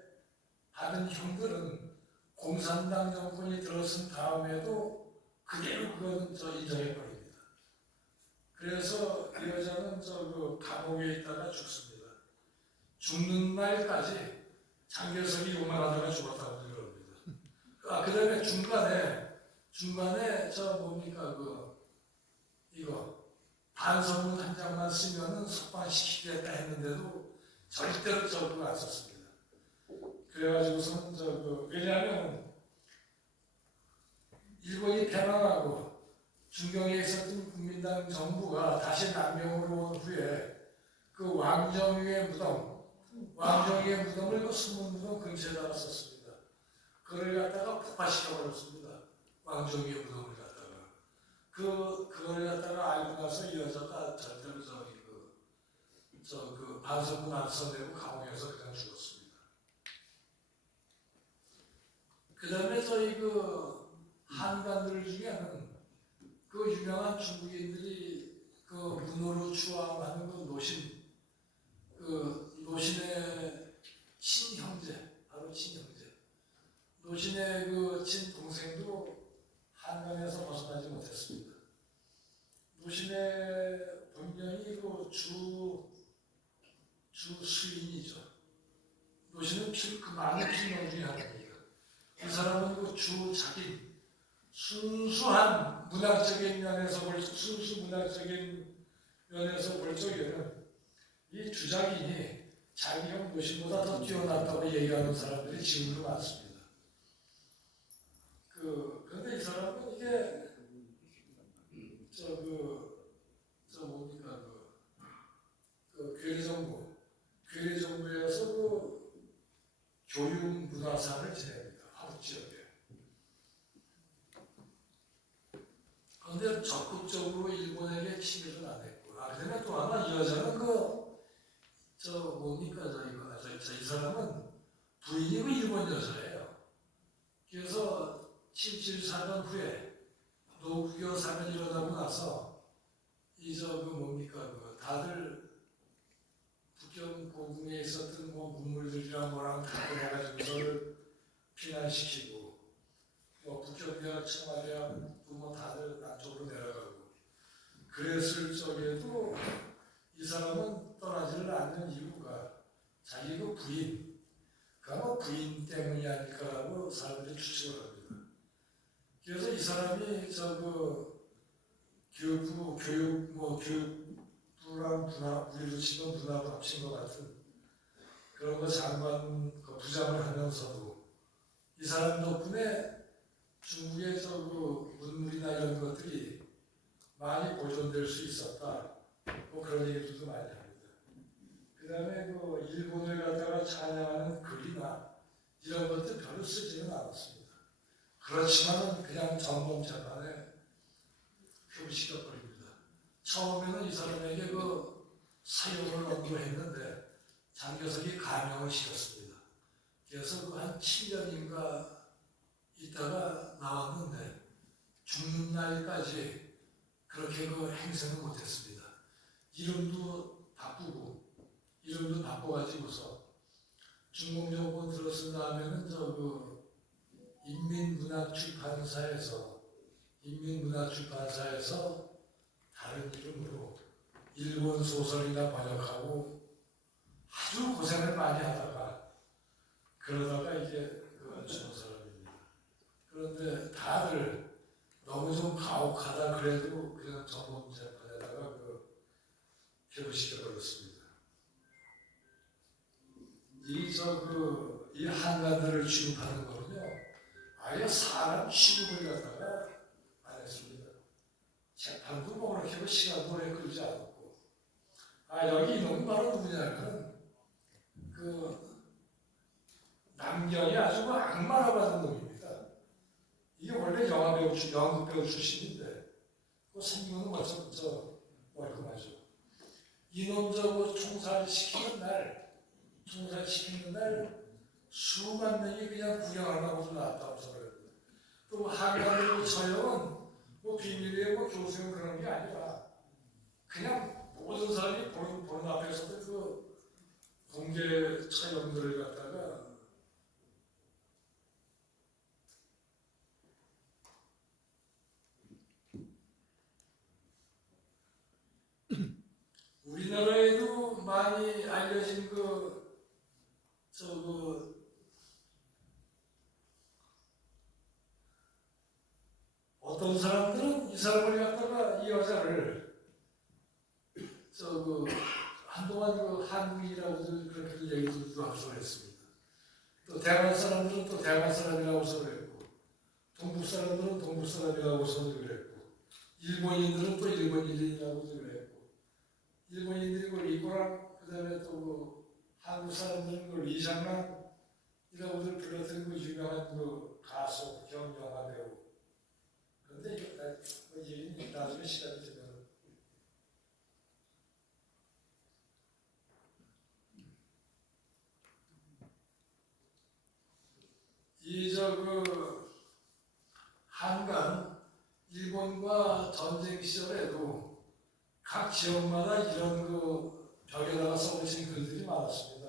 받은 형들은 공산당 정권이 들어선 다음에도 그대로 그거는 인정해버립니다. 그래서 이 여자는 감옥에 있다가 죽습니다. 죽는 날까지 장교석이 요만하다가 죽었다고 그럽니다. 그 다음에 중간에 이거 반성문 한 장만 쓰면은 석방시키겠다 했는데도 절대로 그거 안 썼습니다. 그래가지고선 왜냐하면 일본이 패망하고 중경에 있었던 국민당 정부가 다시 남경으로 온 후에 왕정위의 무덤을 순문무덤 근처에다가 썼습니다. 그걸 갖다가 폭파시켜버렸습니다. 왕정위의 무덤을 갖다가. 그걸 갖다가 알고 나서 이 여자가 절대로 반성문 안 써내고 감옥에서 그냥 죽었습니다. 그 다음에 한간들 중에는 유명한 중국인들이 문호로 추앙하는 노신의 친형제, 바로 친형제. 노신의 친동생도 한강에서 벗어나지 못했습니다. 노신의 본명이 주수인이죠. 노신은 많은 필명 중에 하나입니다. 이 사람은 주작인 순수한 문학적인 면에서 순수 문학적인 면에서 볼 적에는 이 주작인이 자기 형 노신보다 더 뛰어났다고 얘기하는 사람들이 지금도 많습니다. 그런데 이 사람은 이게 괴뢰정부에서 교육문화상을 지냅니다. 한국 지역에. 그런데 적극적으로 일본에게 침입은 안 했고, 그다음에 또 하나 이 여자는 이 사람은 부인이고 일본 여자예요. 그래서 7.74년 후에 노국여 사면 일어나고 나서 다들 북경 고궁에 있었던 문물들이랑 뭐랑 다 해가지고서 피난시키고 북경대학 청와대학 다들 안쪽으로 내려가고 그랬을 적에도 이 사람은 떠나지를 않는 이유가 자기 부인, 부인 때문이 아닐까라고 사람들이 추측을 합니다. 그래서 이 사람이 교육부랑 우리로 치면 문화부 합친 것 같은 그런 거 장관 부장을 하면서도 이 사람 덕분에 중국의 문물이나 이런 것들이 많이 보존될 수 있었다. 그런 얘기들도 많이 합니다. 그 다음에 일본을 갖다가 찬양하는 글이나 이런 것들 별로 쓰지는 않았습니다. 그렇지만은 그냥 전범 재판에 표시시켜버립니다. 처음에는 이 사람에게 사형을 언도했는데 장교석이 감형을 시켰습니다. 그래서 한 7년인가 있다가 나왔는데 죽는 날까지 그렇게 행세는 못했습니다. 이름도 바꿔가지고서 중공정권 들었은 다음에는 인민문학출판사에서 다른 이름으로 일본 소설이나 번역하고 아주 고생을 많이 하다가 그러다가 이제 죽은 사람입니다. 그런데 다들 너무 좀 가혹하다 그래도 그냥 전범 재판에다가 표시시켜버렸습니다. 이 한간들을 취급하는 거는요, 아예 사람 취급을 갖다가 안 했습니다. 재판도 그렇게 시간도 오래 끌지 않았고, 여기 이놈은 바로 누구냐면, 남경이 아주 악마라 받은 놈입니다. 이게 원래 연극 배우 출신인데, 생긴 거는 월급하죠. 이놈 총살시키는 날 수만 명이 그냥 구경하려고 나왔다고 그래요. 또 한간으로 처형은 비밀이에요, 교수형 그런 게 아니라 그냥 모든 사람이 보는 앞에서도 공개 처형들을 갖다가 우리나라에도 많이 알려진 어떤 사람들은 이 사람을 갖다가 이 여자를 한동안 한국인이라고도 그렇게 얘기도 합성했습니다. 또 대만 사람들은 또 대만 사람이라고 소리했고, 동북 사람들은 동북 사람이라고 소리를 했고, 일본인들은 또 일본인이라고 소리를 했고, 일본인들이 리고랑 그다음에 또 한국 사람들은 리샹랑이라고들 불렀던 유명한 가수 겸 영화 배우. 그런데 이 얘기는 나중에 시간이 되면 한간 일본과 전쟁 시절에도 각 지역마다 이런 벽에다가 써붙인 글들이 많았습니다.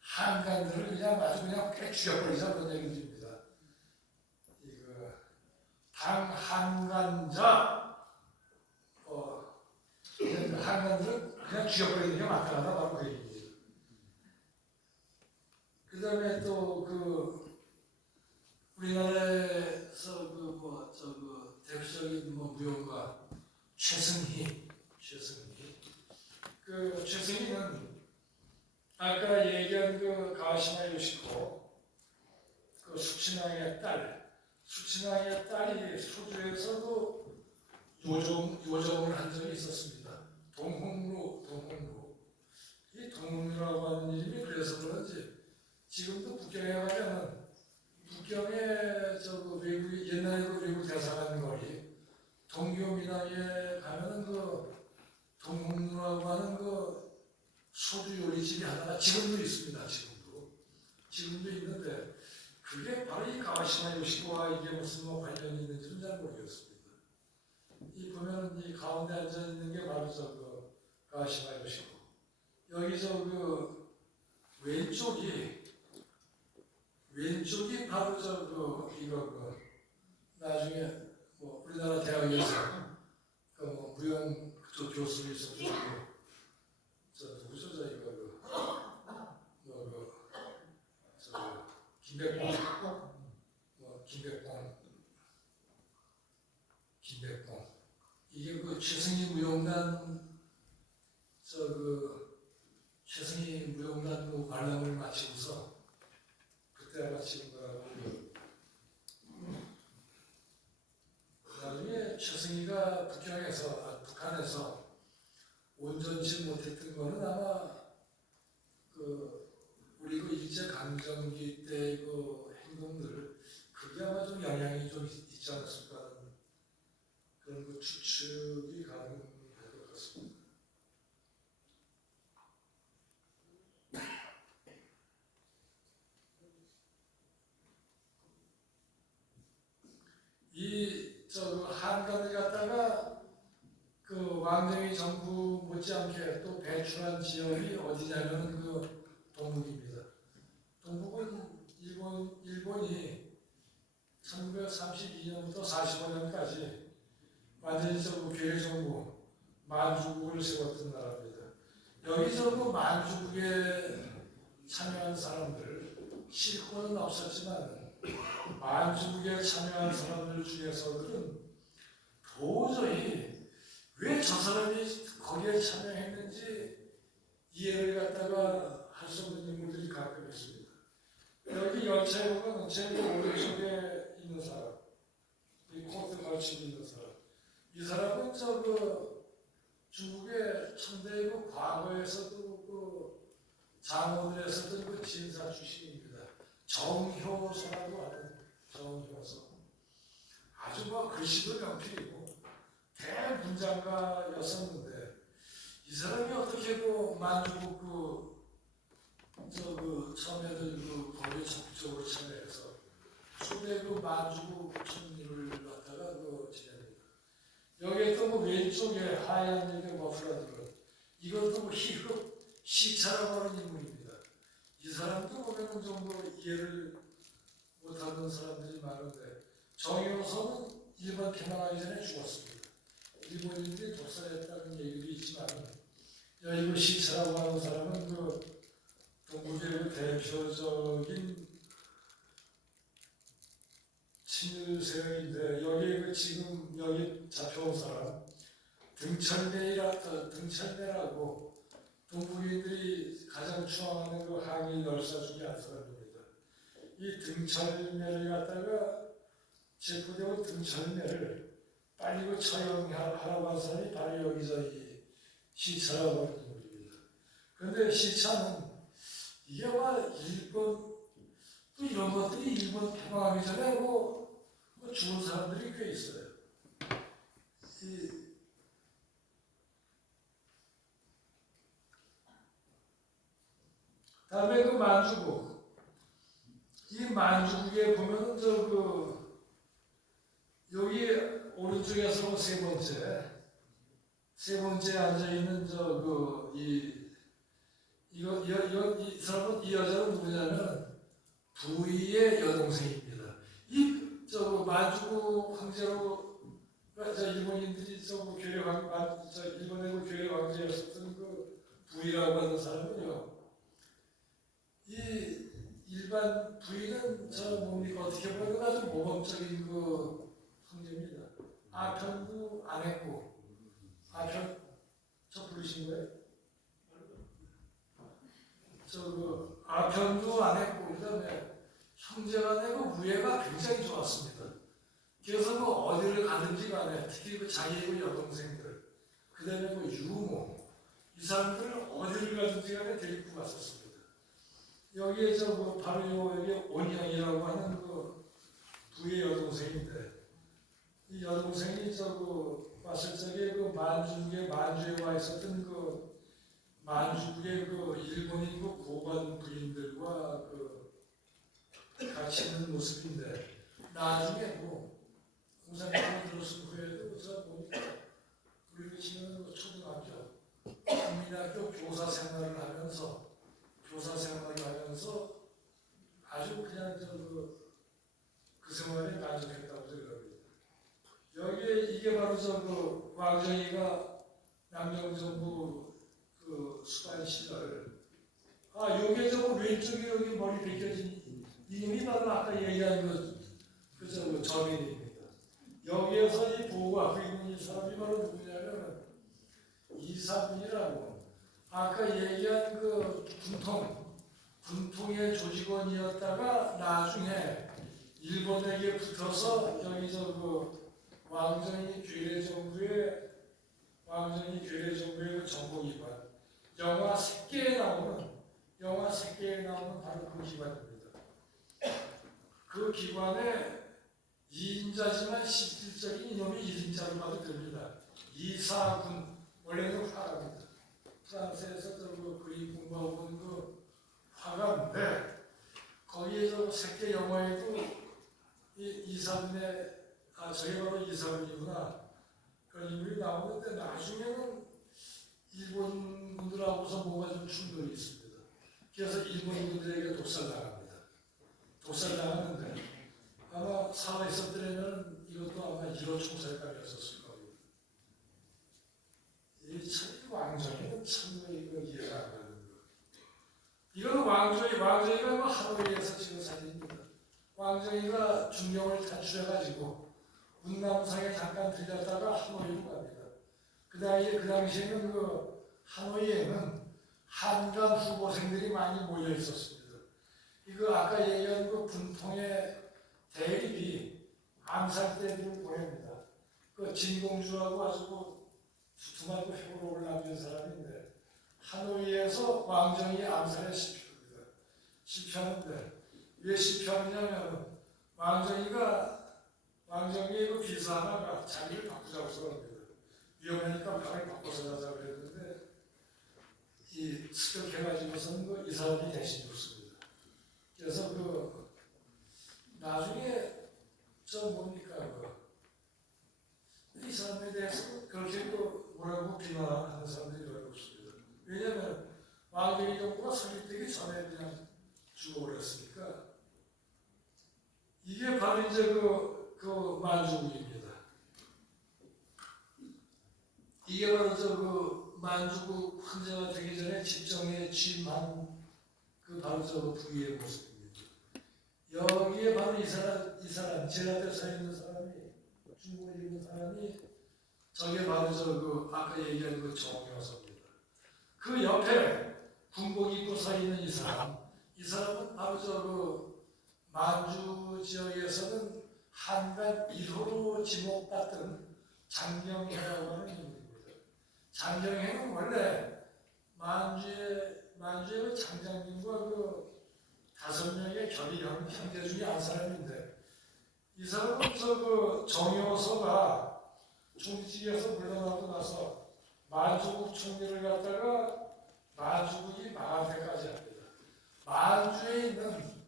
한간들을 그냥 아주 그냥 죽여버리자 그런 얘기들입니다. 당한간자, 한간들은 그냥 죽여버리는 게 맞다가 바로 그 얘기입니다. 그 그다음에 또 그 우리나라에서 대표적인 무용가 최승희. 그 최승희는 아까 얘기한 그 가와시마 요시코 그 수친왕의 딸이 소주에서도 요정을 한 적이 있었습니다. 동홍루. 이 동홍루라고 하는 이름이 그래서 그런지 지금도 북경에 가면은 북경에 옛날에 그 외국 대사관 거리 동교 미나리에 가면은 그 동홍루라고 하는 그 소주 요리집이 하나 지금도 있습니다. 지금도 있는데 그게 바로 이 가와시마 요시코와 이게 무슨 관련이 있는지는 잘 모르겠습니다. 이 보면 이 가운데 앉아 있는 게 바로 그 가와시마 요시코. 여기 그 왼쪽이 바로 이거 나중에 우리나라 대학에서 무용 교수로 있었던 누구죠 김백봉 이게 그 최승희 무용단 최승희 무용단 관람을 마치고서 그때 마친 거라고 나중에 최승희가 북한에서 온전치 못했던 거는 아마 우리 일제 강점기 때 그 행동들 그게 아마 좀 영향이 좀 있지 않았을까 하는 그런 그 추측이 가능할 것 같습니다. 한강을 갖다가 그 왕정이 정부 못지않게 또 배출한 지역이 어디냐면 그 동북입니다. 동북은 일본이 1932년부터 45년까지 완전히 괴뢰정부 만주국을 세웠던 나라입니다. 여기 만주국에 참여한 사람들 실권은 없었지만 만주국에 참여한 사람들 중에서들은 도저히 왜 저 사람이 거기에 참여했는지 이해를 갖다가 할 수 없는 인물들이 가끔 있습니다. 여기 열차에 보면 제일 오른쪽에 있는 사람, 이 코트 걸치고 있는 사람, 이 사람은 중국의 천대의 과거에서도 장원을 했었던 그 진사 출신입니다. 정효소라고 하는 정효소. 아주 글씨도 명필이고 대문장가였었는데 이 사람이 어떻게 만주국 처음에들 거기에 적극적으로 참여해서 초대 만주국 총리를 갖다가 지냅니다. 여기에 또 왼쪽에 하얀 머플러들은 이것도 희극 시차라고 하는 인물입니다. 이 사람도 보면 정도 이해를 못하는 사람들이 많은데 정효소는 일본 개망하기 전에 죽었습니다. 일본인들이 독살했다는 얘기도 있지만 이거 시차라고 하는 사람은 동북의 대표적인 친일세력인데 여기 지금 여기 잡혀온 사람 등철매라고 동북인들이 가장 추앙하는 항일 열사 중에 한 사람입니다. 이 등철매를 갖다가 제포되고 등철매를 빨리 처형하라고 한 사람이 바로 여기서 이 시차라고 하는 인물입니다. 그런데 시차는 이게 일본 또 이런 것들이 일본 개방하기 전에 죽은 사람들이 꽤 있어요. 다음에 만주국. 이 만주국에 보면은 여기 오른쪽에서 세 번째 앉아 있는 이 사람은 이 여자는 누구냐면 부의의 여동생입니다. 만주국 황제로 일본인들이 일본의 괴뢰 왕제였었던 부의라고 하는 사람은요. 이 일반 부인은 저 뭡니까 어떻게 보면 아주 모범적인 그 형제입니다. 아편도 안 했고 아편 저 부르신 거예요? 저 아편도 안 했고 그다음에 형제간의 그 우애가 굉장히 좋았습니다. 그래서 뭐 어디를 가든지 간에 특히 그 자기의 그 여동생들 그다음에 그 유모 이 사람들을 어디를 가든지 간에 데리고 갔었습니다. 여기에 바로 여기 온영이라고 하는 그 부의 여동생인데 이 여동생이 왔을 적에 그 만주에 와 있었던 그 만주국의 그 일본인 그 고관 부인들과 같이 있는 모습인데 나중에 뭐 우상을 들었은 후에도 저 보니까 우리 계시는 그 초등학교 국민학교 교사 생활을 하면서 아주 그냥 그 생활에 만족했다고 그러거든요. 여기에 이게 바로 왕정이가 남정정부 그 수반 시절 요게 왼쪽에 여기 머리 벗겨진 이놈이 바로 아까 얘기한 그 저민입니다. 여기에서 이 보고 앞에 있는 이 사람이 바로 누구냐면 이사분이라고 아까 얘기한 그 군통의 조직원이었다가 나중에 일본에게 붙어서 여기 왕정이 괴뢰정부의 그 정보기관 영화 새끼에 나오는 바로 그 기관입니다. 그 기관에 2인자지만 실질적인 이놈이 1인자로 봐도 됩니다. 이사군 원래는 화가입니다. 프랑스에서 그림 공부하고 온 그 화가인데 거기에 새끼 영화에도 이사군의 저게 바로 이사군이구나 그런 인물이 나오는데 나중에는 일본 분들하고서 뭐가 좀 충돌이 있습니다. 그래서 일본 분들에게 독살당하는데 아마 살아있었더라면 이것도 아마 1호 총살감이었을 거예요. 이 왕정이는 참 이해가 안 가는 거. 이거는 왕정이가 뭐 하노이에서 찍은 사진입니다. 왕정이가 중령을 탈출해가지고 문남성에 잠깐 들렸다가 하노이로 갑니다. 그 당시에는 하노이에는 한강 후보생들이 많이 모여 있었습니다. 이거 아까 얘기한 그 분통의 대립이 암살대들을 보냅니다. 그 진공주하고 아주 두툼하고 회고록을 남긴 사람인데 하노이에서 왕정이 암살에 실패하는데 왜 실패하느냐면 왕정이의 그 비서 하나가 자기를 바꾸자고 그럽니다. 위험하니까 방을 바꿔서 가자고 그랬는데 습격해가지고서는 이 사람이 대신 죽습니다. 그래서 나중에 이 사람에 대해서 그렇게 뭐라고 비난하는 사람들이 별로 없습니다. 왜냐하면 왕정이 정부가 설립되기 전에 그냥 죽어버렸으니까 이게 바로 이제 만주국입니다. 이게 바로 만주국 황제가 되기 전에 집정에 취임한 바로 부위의 모습입니다. 여기에 바로 이 사람 제 앞에 서 있는 사람이 중국에 있는 사람이 저게 바로 아까 얘기한 정여섭입니다. 그 옆에 군복 입고 서 있는 이 사람은 바로 만주 지역에서는 한간 1호로 지목받던 장경회라고 하는 인물입니다. 장경회는 원래 만주의 장장님과 5명의 결의 형제 중에 한 사람인데 이 사람은 정여서가 총직에서 물러나고 나서 만주국 총리를 갖다가 만주국이 망할 때까지 합니다. 만주에 있는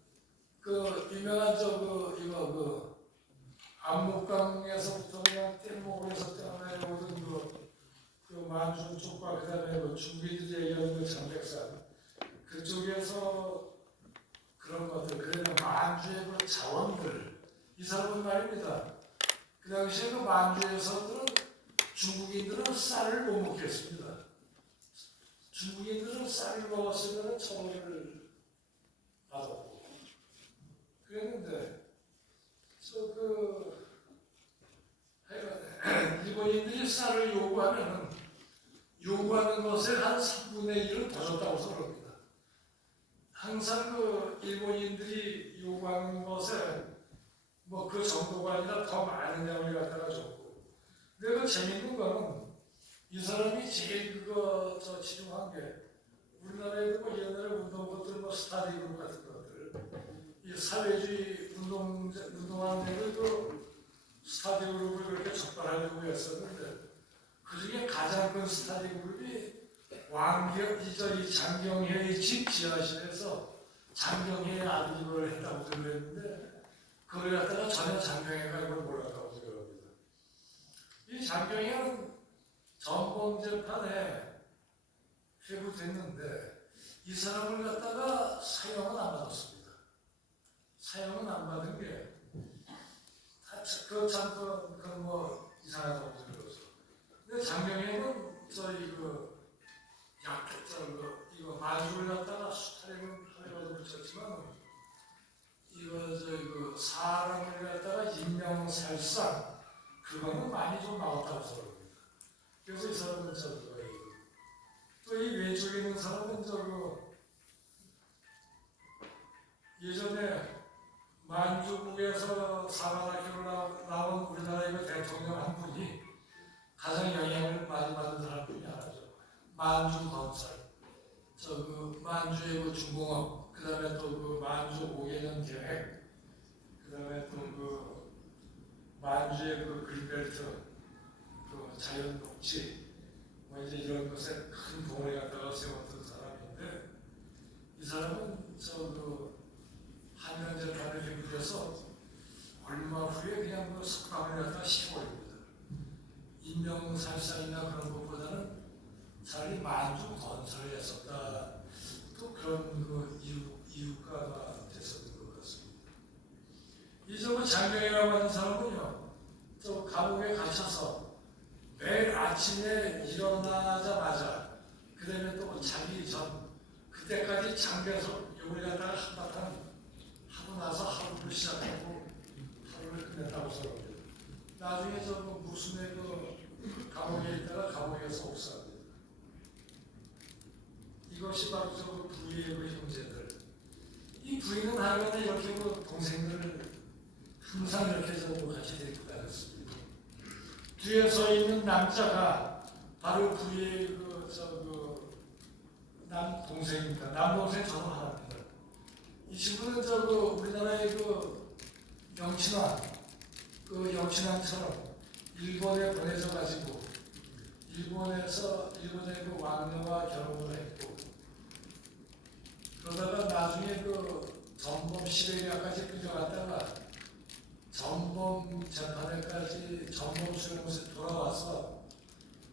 유명한 압록강에서부터 그냥 뗏목에서 떼어내려오던 만주 쪽과 그다음에 중비들이 얘기하는 장백산 그쪽에서 그런 것들 그래도 만주의 자원들 이 사람은 말입니다. 그 당시에 만주에서는 중국인들은 쌀을 못 먹겠습니다. 중국인들은 쌀을 먹었으면 처벌을 받았고 살을 요구하는 것에 한 3분의 1은 더 줬다고 그럽니다. 항상 그 일본인들이 요구하는 것에 뭐 그 정도가 아니라 더 많은 양을 갖다가 줬고. 근데 그 재밌는 거는 이 사람이 제일 치중한 게 우리나라에도 뭐 옛날에 운동것들 뭐 스타디 그룹 같은 것들 이 사회주의 운동하는 데를 그 스타디 그룹을 그렇게 적발하려고 했었는데 그 중에 가장 큰 스타디 그룹이 이 장경회의 집 지하실에서 장경회의 아드님을 했다고 그랬는데 그걸 갖다가 전혀 장경회가 이걸 몰랐다고 생각합니다. 이 장경회는 전범재판에 회부됐는데 이 사람을 갖다가 사형은 안 받았습니다. 사형은 안 받은 게 그건 뭐 이상하다고 들어서. 근데 장경회는 이거 마주를 갖다가 수탈해는 하려고 붙였지만 사람을 갖다가 인명살상 그거는 많이 좀 나왔다고 생각합니다. 그래서 이 사람은 또 이 왼쪽에 있는 사람은 예전에 만주국에서 사관학교를 나온 우리나라의 대통령 한 분이 가장 영향을 많이 받은 사람 중에 하나죠. 만주 건설. 만주의 중공업, 그 다음에 또 만주 5개년 계획, 그 다음에 또 만주의 그린벨트, 자연 녹지, 뭐 이제 이런 것에 큰 돈을 갖다가 세웠던 사람인데 이 사람은 한명재판에 회부돼서 얼마 후에 그냥 석방을 갖다가 시켜버립니다. 인명살상이나 그런 것보다는 차라리 만주 건설을 했었다. 또 그런 이유가가 됐었던 것 같습니다. 이 장경이라고 하는 사람은요, 감옥에 갇혀서 매일 아침에 일어나자마자 그 다음에 또 자기 전 그때까지 잠겨서 요걸 갖다가 한바탕 하고 나서 하루를 시작하고 하루를 끝냈다고 생각합니다. 나중에 무슨의 감옥에 있다가 감옥에서 옥사합니다. 이것이 바로 부의의 형제들. 이 부인은 하여간에 이렇게 동생들을 항상 이렇게 같이 데리고 다녔습니다. 뒤에 서 있는 남자가 바로 부의의 남동생입니다. 남동생 저도 하나입니다. 이 친구는 우리나라의 영친왕처럼 일본에 보내져 가지고 일본의 왕녀와 결혼을 했고 그러다가 나중에 전범 시베리아까지 끌려갔다가 전범 재판에까지 전범 수용소에 돌아와서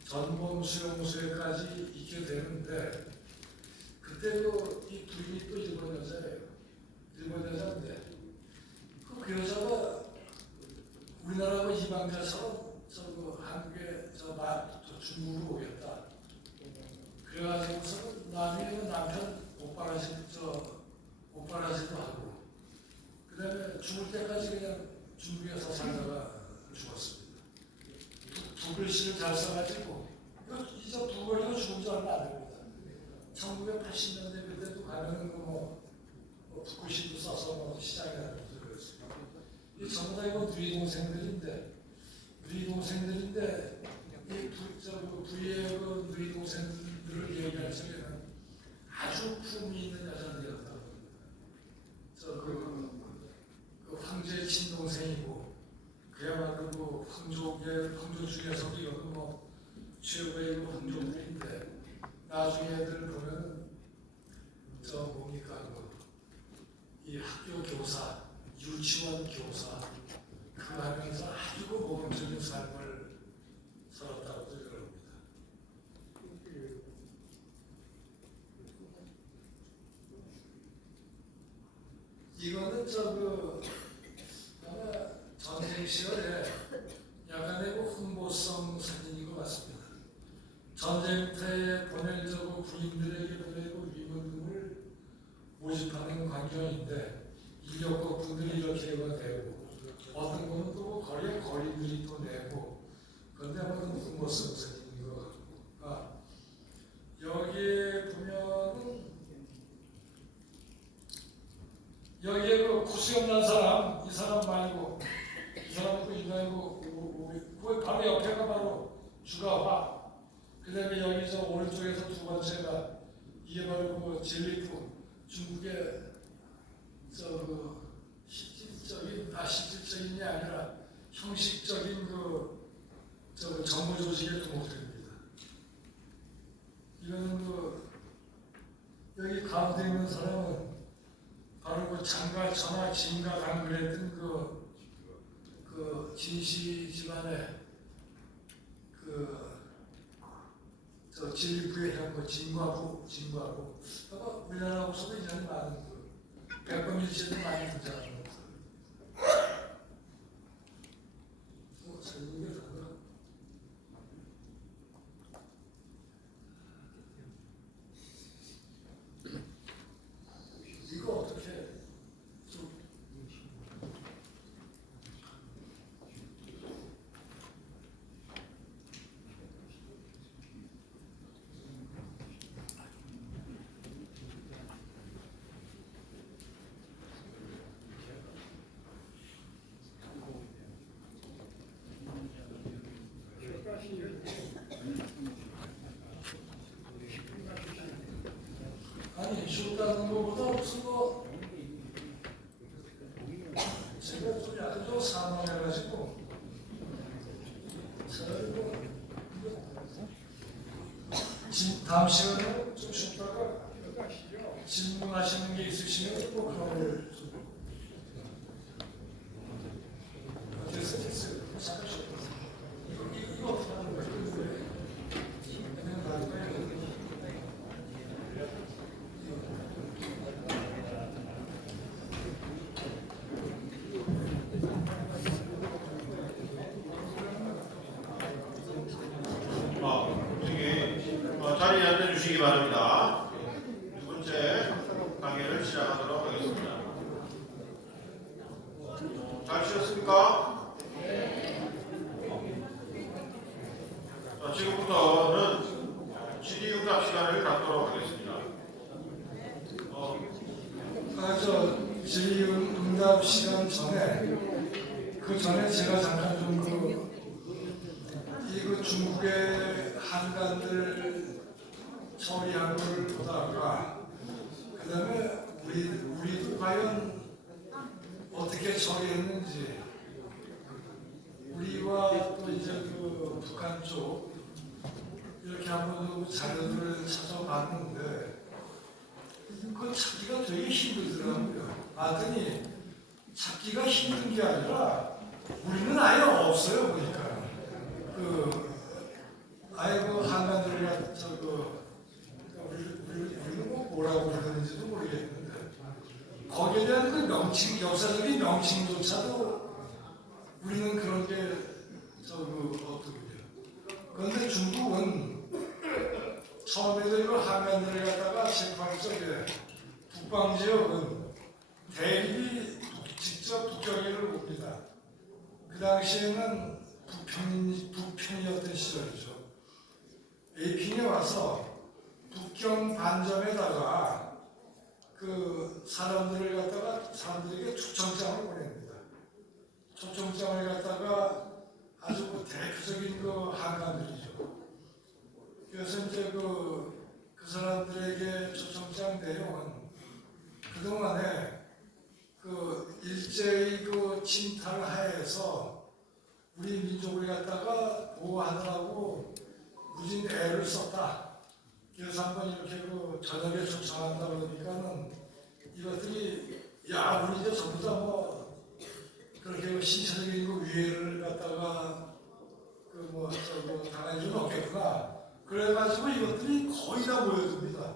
전범 수용소에까지 있게 되는데 그때 이 부인이 또 일본 여자예요. 일본 여자인데 그 여자가 우리나라 이방자처럼 한국에 중국으로 오겠다. 그래가지고서 나중에 남편 오빠라지도 하고 그 다음에 죽을 때까지 그냥 중국에서 살다가 죽었습니다. 두 글씨를 잘 써가지고 이제 두글이가 죽은 지 얼마 안 됩니다. 1980년대 그때도 가면은 북글씨도 써서 시장에 나가면서 그랬습니다. 이 전부 다 누이 동생들인데 부의 누이 동생들을 얘기할 적에는 아주 품이 있는 여자들이었다고 합니다. 황제의 친동생이고 그야말로 황조 중에서도 여기 최고의 황조들인데 나중에 애들 보면은 이 학교 교사, 유치원 교사 그 하면서 아주 모범적인 삶을 살았다고 생각합니다. 이거는 아마 전쟁 시절에 약간의 홍보성 사진인 것 같습니다. 전쟁터에 보낼 군인들에게 보내고 위문을 모집하는 광경인데 인력거분들이 이렇게 되고 어떤 분은 또 거리들이 또 내고 그런데 한번 무슨 모습 생긴 거. 여기에 보면은 여기에 그 구수염 난 사람, 이 사람 말고 이 사람도 이말고 그 바로 옆에가 바로 주가화. 그다음에 여기 저 오른쪽에서 두 번째가 이게 바로 그 젤리프, 중국의 저그 실질적인이 아니라 형식적인 저 정부 조직의 두목들입니다. 이거는 여기 가운데 있는 사람은 바로 그 장가 전하 진가 당그랬던 그 진시 집안의 저 진리부의 형부 진과부. 아마 우리나라하고서도 인연이 많은 백범일체도 많이 등장하는 것. 설명이 다르다. 이거 어떻게 좀 아니 죽다는 것보다 무슨 제가 좀 약간 좀 사망해가지고 다음 시간에 좀 쉬다가 질문하시는 게 있으시면 꼭 그런 걸 됐어요. 잠깐 쉬었다. 이거 어떻게 하는 거예요? 자리에 앉아주시기 바랍니다. 두 번째 강의를 시작하도록 하겠습니다. 잘 쉬었습니까? 자, 지금부터는 질의응답 시간을 갖도록 하겠습니다. 질의응답 시간 전에 그 전에 제가 잠깐 좀 이 중국의 한간들 처리한 걸 보다가 그 다음에 우리도 과연 어떻게 처리했는지 우리와 또 이제 그 북한 쪽 이렇게 한번 자료들을 찾아봤는데 그건 찾기가 되게 힘들더라고요. 봤더니 찾기가 힘든 게 아니라 우리는 아예 없어요. 보니까 아예 한간들이가 우리는 뭐라고 그러는지도 모르겠는데 거기에 대한 그 명칭, 역사적인 명칭조차도 우리는 그런 게 없거든요. 그런데 중국은 처음에 그 한간들을 갖다가 책방 쪽에 북방 지역은 대립이 직접 북경이를 봅니다. 그 당시에는 북평이었던 시절이죠. 에이핑에 와서 북경 반점에다가 그 사람들에게 초청장을 보냅니다. 초청장을 갖다가 아주 대표적인 한간들이죠. 그래서 이제 그 사람들에게 초청장 내용은 그동안에 일제의 침탈하에서 우리 민족을 갖다가 보호하느라고 무진 애를 썼다. 그래서 한번 이렇게 저녁에 초청한다 그러니까는 이것들이 우리 이제 전부 다 그렇게 신체적인 위해를 갖다가 당할 일은 없겠구나. 그래가지고 이것들이 거의 다 모여듭니다.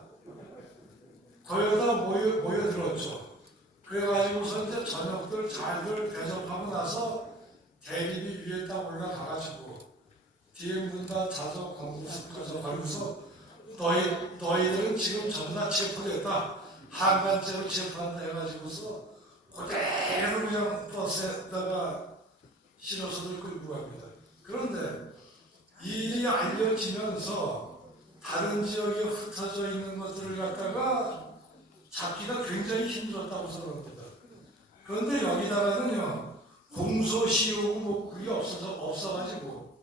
거의 다 모여들었죠. 그래가지고서 이제 저녁들 잘들 대접하고 나서 대립이 위에 딱 올라가가지고 뒤에 문 다 닫아 공부해서 가면서 너희들은 지금 전부 다 체포됐다. 한간죄로 체포한다 해가지고서 그대로 그냥 버스에다가 실어서들 끌고 갑니다. 그런데 이 일이 알려지면서 다른 지역에 흩어져 있는 것들을 갖다가 잡기가 굉장히 힘들었다고 생각합니다. 그런데 여기다가는요, 공소시효고 뭐 그게 없어가지고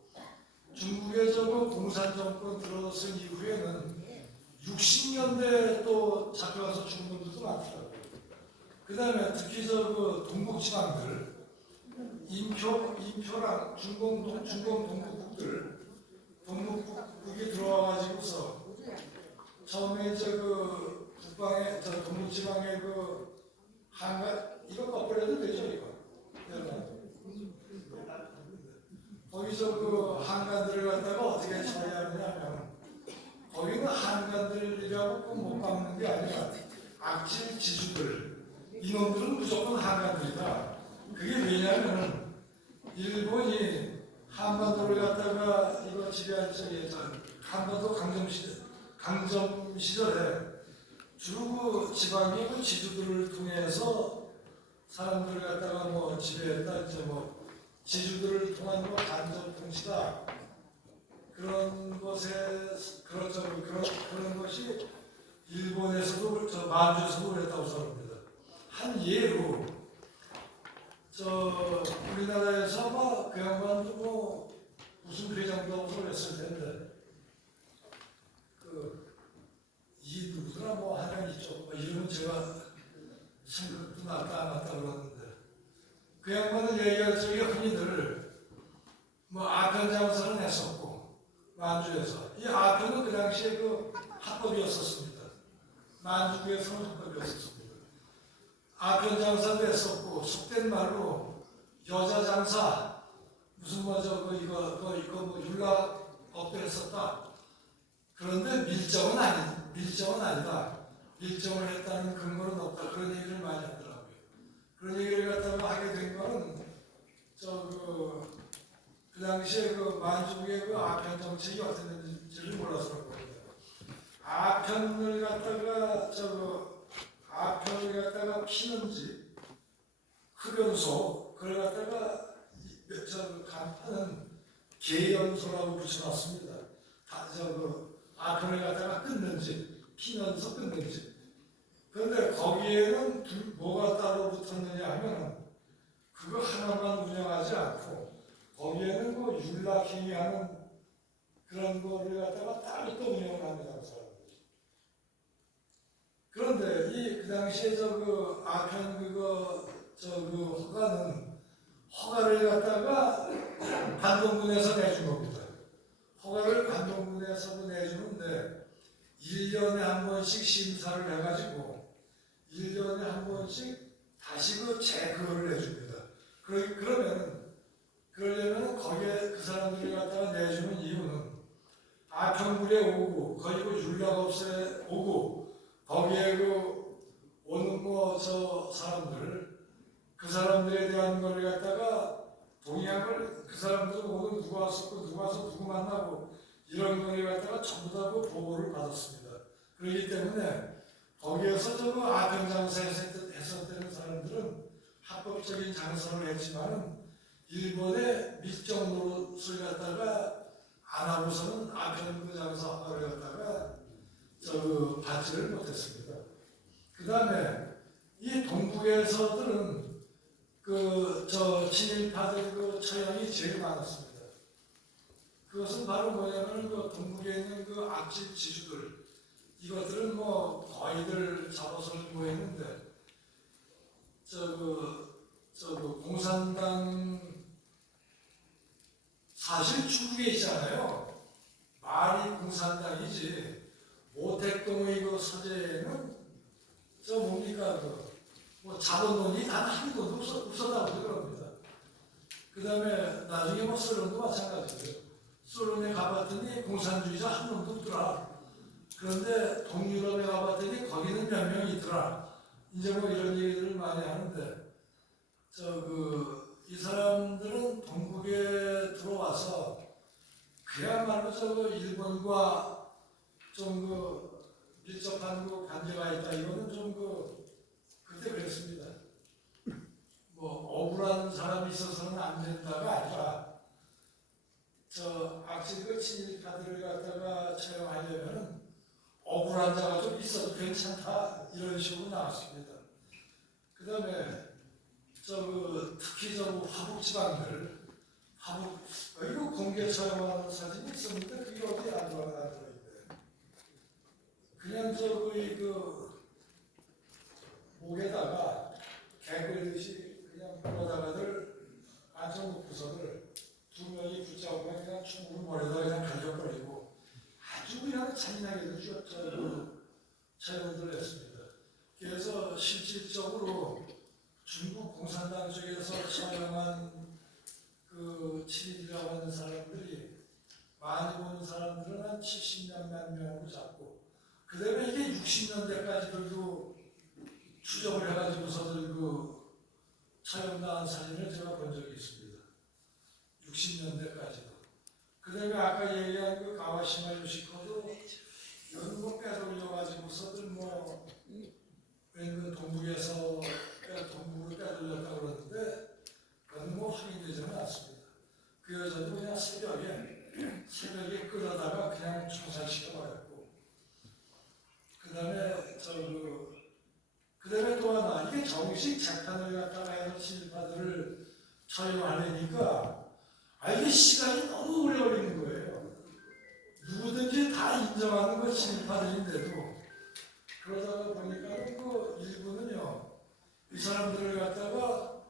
중국의 공산 정권 들어선 이후에는 60년대에 또 잡혀가서 죽은 분들도 많더라고요. 그 다음에 특히 동북지방들, 인표랑 중공 동북국들, 동북국이 들어와가지고서 처음에 북방에 동북지방에 한가 이거 거꾸로도 되죠 이거. 거기서 한간들을 갖다가 어떻게 처리하느냐면 거기는 한간들이라고 꼭 못 박는 게 아니라 악질 지주들 이놈들은 무조건 한간들이다. 그게 왜냐하면 일본이 한반도를 갖다가 이거 지배할 적에 한반도 강점 시절에 주로 지방의 지주들을 통해서 사람들을 갖다가 지배했다. 지주들을 통한 간접 통치다. 그런 것이 일본에서도 만주에서도 그랬다고 생각합니다. 한 예로 우리나라에서 그 양반도 무슨 회장도 하고 그랬을 텐데 이 누구더라 하나 있죠. 이름은 제가 생각도 났다 안 났다 그러는데 그 양반은 얘기할 적에 흔히들 아편 장사를 했었고 만주에서 이 아편은 그 당시에 합법이었었습니다. 만주에서는 합법이었었습니다. 아편 장사도 했었고 속된 말로 여자 장사 무슨 이거 율락 업도 했었다. 그런데 밀정은 아니다. 밀정을 했다는 근거는 없다. 그런 얘기를 많이 하더라고요. 그런 얘기를 갖다가 하게 된 거는 그 당시에 만주국의 아편 정책이 어땠는지를 몰라서 그런 겁니다. 아편을 갖다가 피는지 흡연소 그걸 갖다가 간판은 개연소라고 붙여놨습니다. 아편을 갖다가 끊는지 피면서 끊는지. 그런데 거기에는 뭐가 따로 붙었느냐 하면 그거 하나만 운영하지 않고 거기에는 율락행위 하는 그런 거를 갖다가 따로 또 운영을 합니다. 그 사람들이. 그런데 그 당시에 아편 허가를 갖다가 관동군에서 내준 겁니다. 허가를 관동군에서 내주는데 1년에 한 번씩 심사를 해가지고 1년에 한 번씩 다시 재그거를 내줍니다. 그러려면 거기에 그 사람들이 갖다가 내주는 이유는 아편물에 오고 거기 율락업소에 오고 거기에 오는 사람들 그 사람들에 대한 걸 갖다가 동의함을 그 사람들은 오늘 누가 왔었고 누가 와서 누구 만나고 이런 거를 갖다가 전부 다 보고를 받았습니다. 그렇기 때문에 거기에서 아편 장사 했었던 사람들은 합법적인 장사를 했지만은 일본의 밀정 노릇을 갖다가 안 하고서는 아편 장사를 갖다가 받지를 못했습니다. 그 다음에 이 동북에서들은 친일파들 처형이 제일 많았습니다. 그것은 바로 뭐냐면 동북에 있는 악질 지주들 이것들은 거의들 잡아서 했는데 공산당 사실 중국에 있잖아요. 말이 공산당이지 모택동의 서재에는 뭡니까 자본론이 단 한 번도 없었다고 그럽니다. 그 다음에 나중에 소련도 마찬가지고요. 소련에 가봤더니 공산주의자 한 놈도 없더라. 그런데 동유럽에 가봤더니 거기는 몇 명 있더라. 이제 이런 얘기들을 많이 하는데 이 사람들은 동북에 들어와서 그야말로 일본과 밀접한 관계가 있다. 이거는 그때 그랬습니다. 억울한 사람이 있어서는 안 된다가 아니라 저 악질 친일파들을 갖다가 처형하려면은 억울한 자가 좀 있어도 괜찮다 이런 식으로 나왔습니다. 그 다음에 특히 화북 지방들 이거 공개 처형하는 사진이 있었는데 그게 어디 안 들어있네. 그냥 목에다가 개그듯이 그냥 물어다가들 앉혀놓고서들 두 명이 붙잡으면 그냥 충분히 머리에다 그냥 갈겨버리고 아주 그냥 잔인하게 처형을 했습니다. 그래서 실질적으로 중국 공산당 쪽에서 처형한 그 친일이라고 하는 사람들이 많이 보는 사람들은 한 70몇만 명으로 잡고 그 다음에 이게 60년대까지도 추적을 해가지고서들 처형당한 사진을 제가 본 적이 있습니다. 60년대까지도. 그 다음에 아까 얘기한 가와시마 요시코도 연고 빼돌려가지고서들 웬 동북으로 빼돌렸다고 그러는데 그건 확인되지는 않습니다. 그 여자도 그냥 새벽에 끌어다가 그냥 총살시켜버렸고 그 다음에 또 하나 이게 정식 재판을 갖다가 해서 친일파들을 처형하려니까 이게 시간이 너무 오래 걸리는 거예요. 누구든지 다 인정하는 거 친일파들인데도 그러다가 보니까 일부는요 이 사람들을 갖다가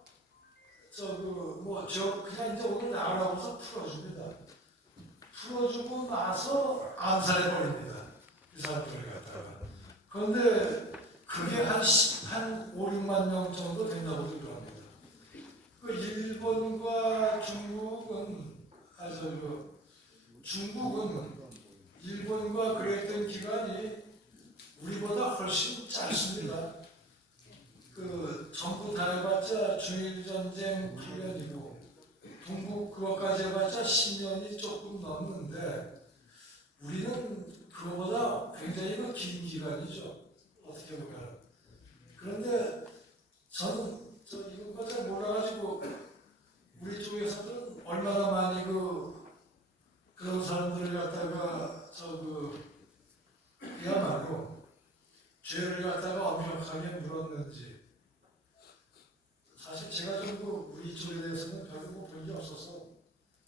그냥 이제 오늘 나가라고서 풀어줍니다. 풀어주고 나서 암살해버립니다. 이 사람들을 갖다가. 그런데 그게 한 5, 6만 명 정도 된다고도 그럽니다. 일본과 중국은 일본과 그랬던 기간이 우리보다 훨씬 짧습니다. 전부 다 해봤자 중일전쟁 8년이고 동북 그것까지 해봤자 10년이 조금 넘는데 우리는 그거보다 굉장히 긴 기간이죠. 어떻게 보면. 그런데 저는 이건 잘 몰라가지고 우리 쪽에서는 얼마나 많이 그런 사람들을 갖다가 그야말로 죄를 갖다가 엄격하게 물었는지 사실 제가 우리 쪽에 대해서는 별로 본 게 없어서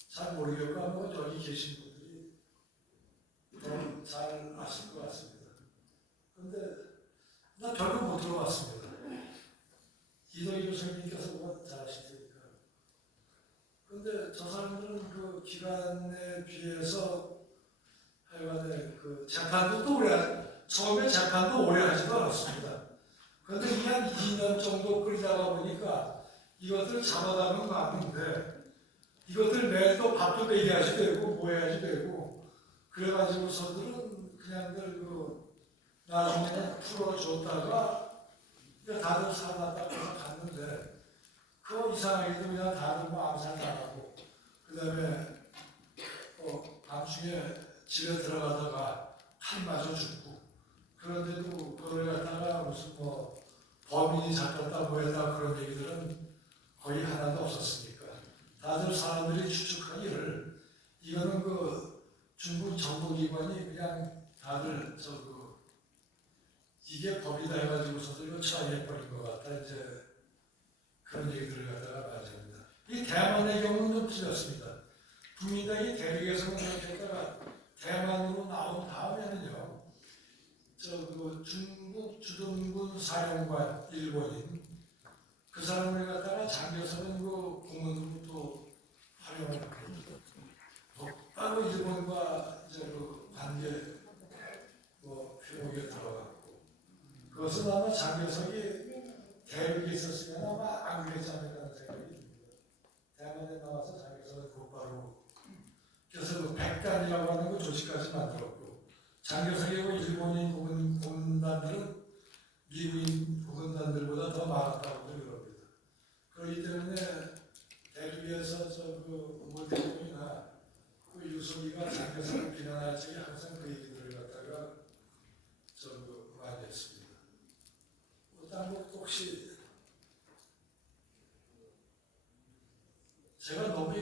잘 모르겠고 아마 여기 계신 분들이 더 잘 아실 것 같습니다. 그런데 나 별로 못 들어봤습니다. 이덕희 교수님께서 잘 아실 테니까. 그런데 저 사람들은 기간에 비해서 하여간에 재판도 또 처음에 재판도 오래 하지도 않았습니다. 그런데 이게 한 2년 정도 끌다가 보니까 이것들 잡아가는 거 아닌데 이것들 매일 또 밥도 먹여야지 되고 뭐 해야지 되고 그래가지고서들은 그냥들 나중에 풀어줬다가 다들 살았다고 해서 갔는데 이상하게도 그냥 다들 암살 나가고 그 다음에 밤중에 집에 들어가다가 칼 맞아 죽고 그런데도 그걸 갖다가 무슨 범인이 잡혔다 뭐했다 그런 얘기들은 거의 하나도 없었으니까 다들 사람들이 추측하기를 이거는 중국 정보기관이 그냥 다들 이게 법이다 해가지고서도 이거 처리해버린 것 같다 이제 그런 얘기들을 갖다가 많이 합니다. 이 대만의 경우는 좀 틀렸습니다. 국민당이 대륙에서는 그렇게 했다가 대만으로 나온 다음에는요 중국 주둔군 사령관 일본인 그 사람을 갖다가 장교서는 공문으로 또 활용을 합니다. 바로 일본과 이제 관계 회복에 들어갔고 그것은 아마 장교석이 대륙에 있었으면 아마 안 그랬지 않을까 생각이 듭니다. 대만에 나와서 장교석은 곧바로 그래서 백단이라고 하는 조직까지 만들었고 장교석이고 일본인 공군단들은 미국인 공군단들보다 더 많았다고 그럽니다. 그렇기 때문에 대륙에서 모대중이나 유석이가 장교석을 비난할 적에 항상 그 얘기들을 갖다가 많이 했습니다. 혹시 제가 너무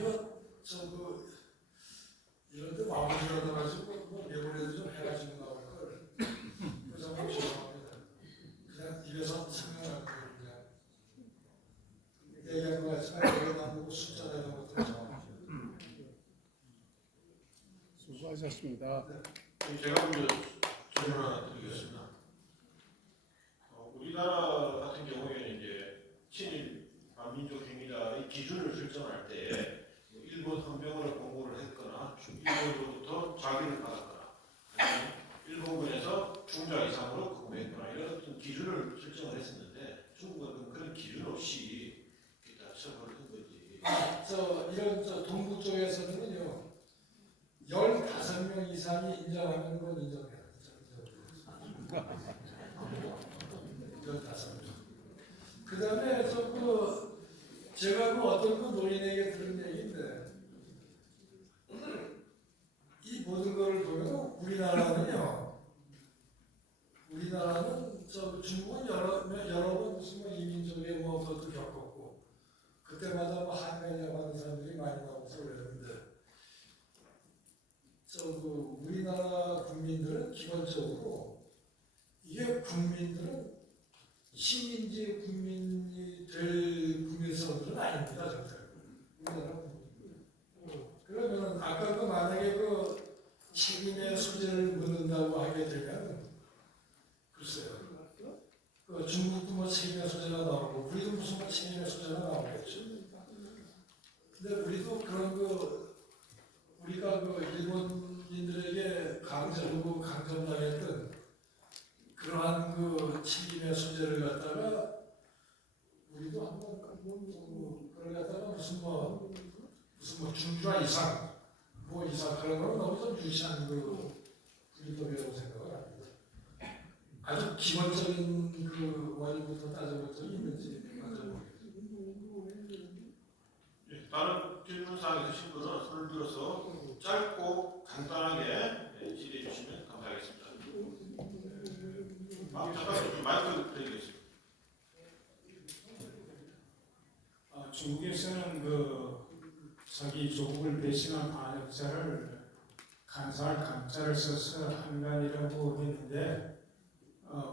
하셨습니다. 제가 먼저 질문 하나 드리겠습니다. 우리나라 같은 경우에는 이제 친일 반민족 행위자의 기준을 설정할 때 일본 헌병으로 공고를 했거나 일본으로부터 자기를 받았거나 아니면 일본군에서 중자 이상으로 근무했거나 이런 어떤 기준을 설정을 했었는데 중국은 그런 기준 없이 일단 처벌을 한 거지. 이런 동부 쪽에서는요 15명 이상이 인정하는 건 인정해요. 15명. 그 다음에 제가 어떤 노인에게 들은 얘기인데 이 모든 걸 보면 우리나라는 중국은 여러 번 무슨 이민족의 그것도 겪었고 그때마다 한간이라고 하는 사람들이 많이 나오고 그랬는데 우리나라 국민들은 기본적으로 이게 국민들은 시민지 국민이 될 국민성들은 아닙니다. 우리나라 그러면 아까 만약에 책임의 소재를 묻는다고 하게 되면 글쎄요. 중국도 책임의 소재가 나오고 우리도 무슨 책임의 소재가 나오겠죠. 근데 우리도 그런 우리가 일본인들에게 강제하고 강점당했던 그러한 책임의 소재를 갖다가 우리도 한번 그걸 갖다가 무슨 중주화 이상 그런 건 너무 좀 유치한 불법이라고 생각을 합니다. 아주 기본적인 원인부터 따져볼 적이 있는지 다른 질문사항 있으신 분은 손을 들어서 짧고 간단하게 질의해 주시면 감사하겠습니다. 잠깐 마이크 드리겠습니다. 중국에서는 자기 조국을 배신한 반역자를 간사할 감자를 써서 한간이라고 했는데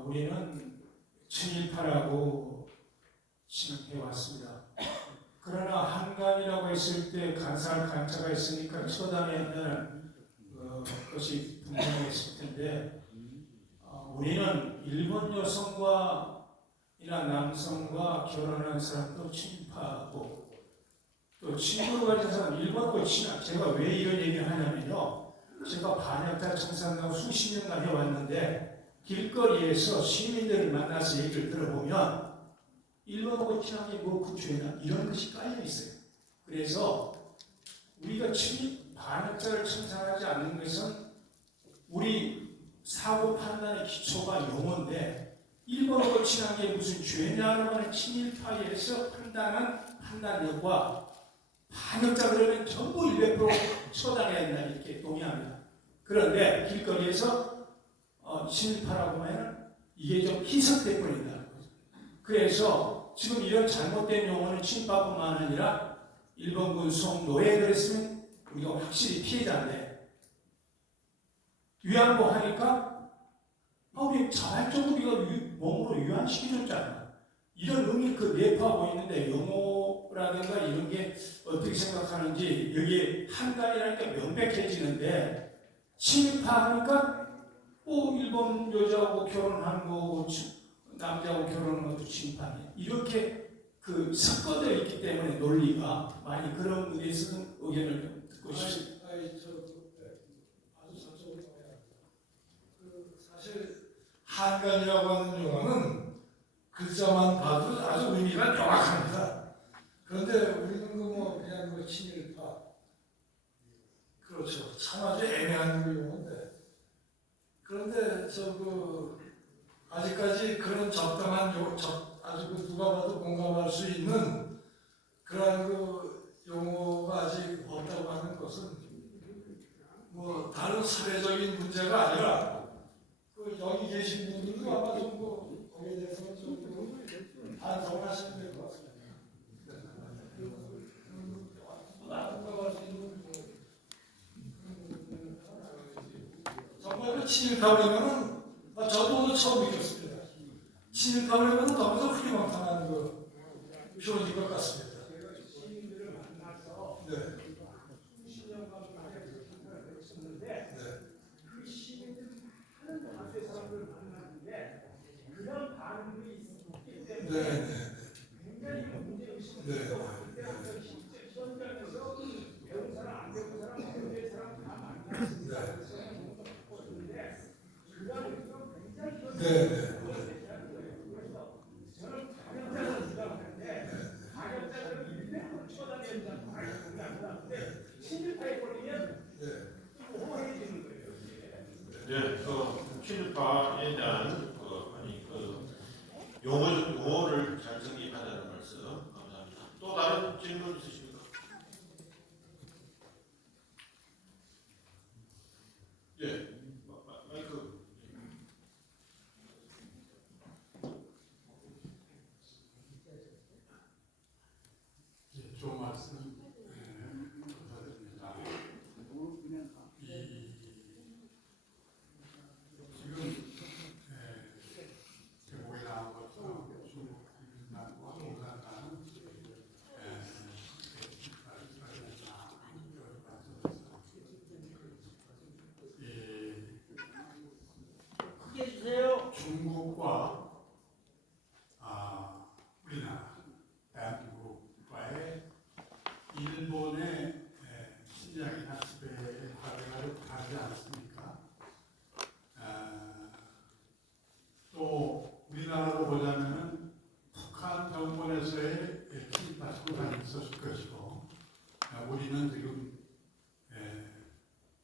우리는 친일파라고 칭해 왔습니다. 그러나 한간이라고 했을 때 간사할 간자가 있으니까 처단했다는 것이 분명했을 텐데 우리는 일본 여성과 이나 남성과 결혼한 사람도 친일파고 또 친구로 가진 사람 일본과 친한 제가 왜 이런 얘기를 하냐면요. 제가 반역자 청산하고 수십 년간 해왔는데 길거리에서 시민들을 만나서 얘기를 들어보면 일본하고 친한 게 뭐 구조해나 이런 것이 깔려 있어요. 그래서 우리가 반역자를 청산하지 않는 것은 우리 사고 판단의 기초가 용어인데 일본하고 친한 게 무슨 죄냐라고 하는 친일파에서 판단한 판단력과 반역자 그러면 전부 100% 처단해야 된다 이렇게 동의합니다. 그런데 길거리에서 친일파라고 하면 이게 좀 희석돼 버린다는 거죠. 그래서 지금 이런 잘못된 용어는 친일파뿐만 아니라 일본군 송노예 그랬으면 우리가 확실히 피해자인데 위안부 하니까 우리 자발적으로 우리가 몸으로 위안시켜줬잖아. 이런 의미 내포하고 있는데 용어라든가 이런 게 어떻게 생각하는지 여기에 한간이라니까 명백해지는데 친일파 하니까 일본 여자하고 결혼하는 거 남자하고 결혼하는 것도 친일파네. 이렇게 섞어져 있기 때문에 논리가 많이 그런 의미에서는 의견을 좀 듣고 싶습니다. 아주 전적으로 동의합니다. 사실 한간이라고 하는 용어는 글자만 봐도 아주 의미가 명확합니다. 그런데 우리는 그냥 친일파 그렇죠. 참 아주 애매한 용어인데 그런데 아직까지 그런 적당한 아주 누가 봐도 공감할 수 있는 그러한 용어가 아직 없다고 하는 것은 다른 사회적인 문제가 아니라 여기 계신 분들도 아마 좀 거기에 대해서 좀 반성을 하시면 될 것 같습니다. 공감할 수 있는 정말 친일파라면은 저도 처음 느꼈습니다. 친일파라면은 너무 흐리망탕한 표현인 것 같습니다. 네. 수십 년간 만에 그렇게 생각을 했었는데 네, 네. 네, 친일파에 대한 용어를 잘 정립하자는 말씀 감사합니다. 또 다른 질문 있으십니까? 예, 마이크. 좋은 말씀 감사드립니다. 지금 제목에 나온 것처럼 중국 국민당과 공산당은 중국과 우리나라 대한민국과의 일본의 침략이나 지배의 과거가 좀 다르지 않습니까? 또 우리나라로 보자면은 북한 정권에서의 침입과 청산이 있었을 것이고, 우리는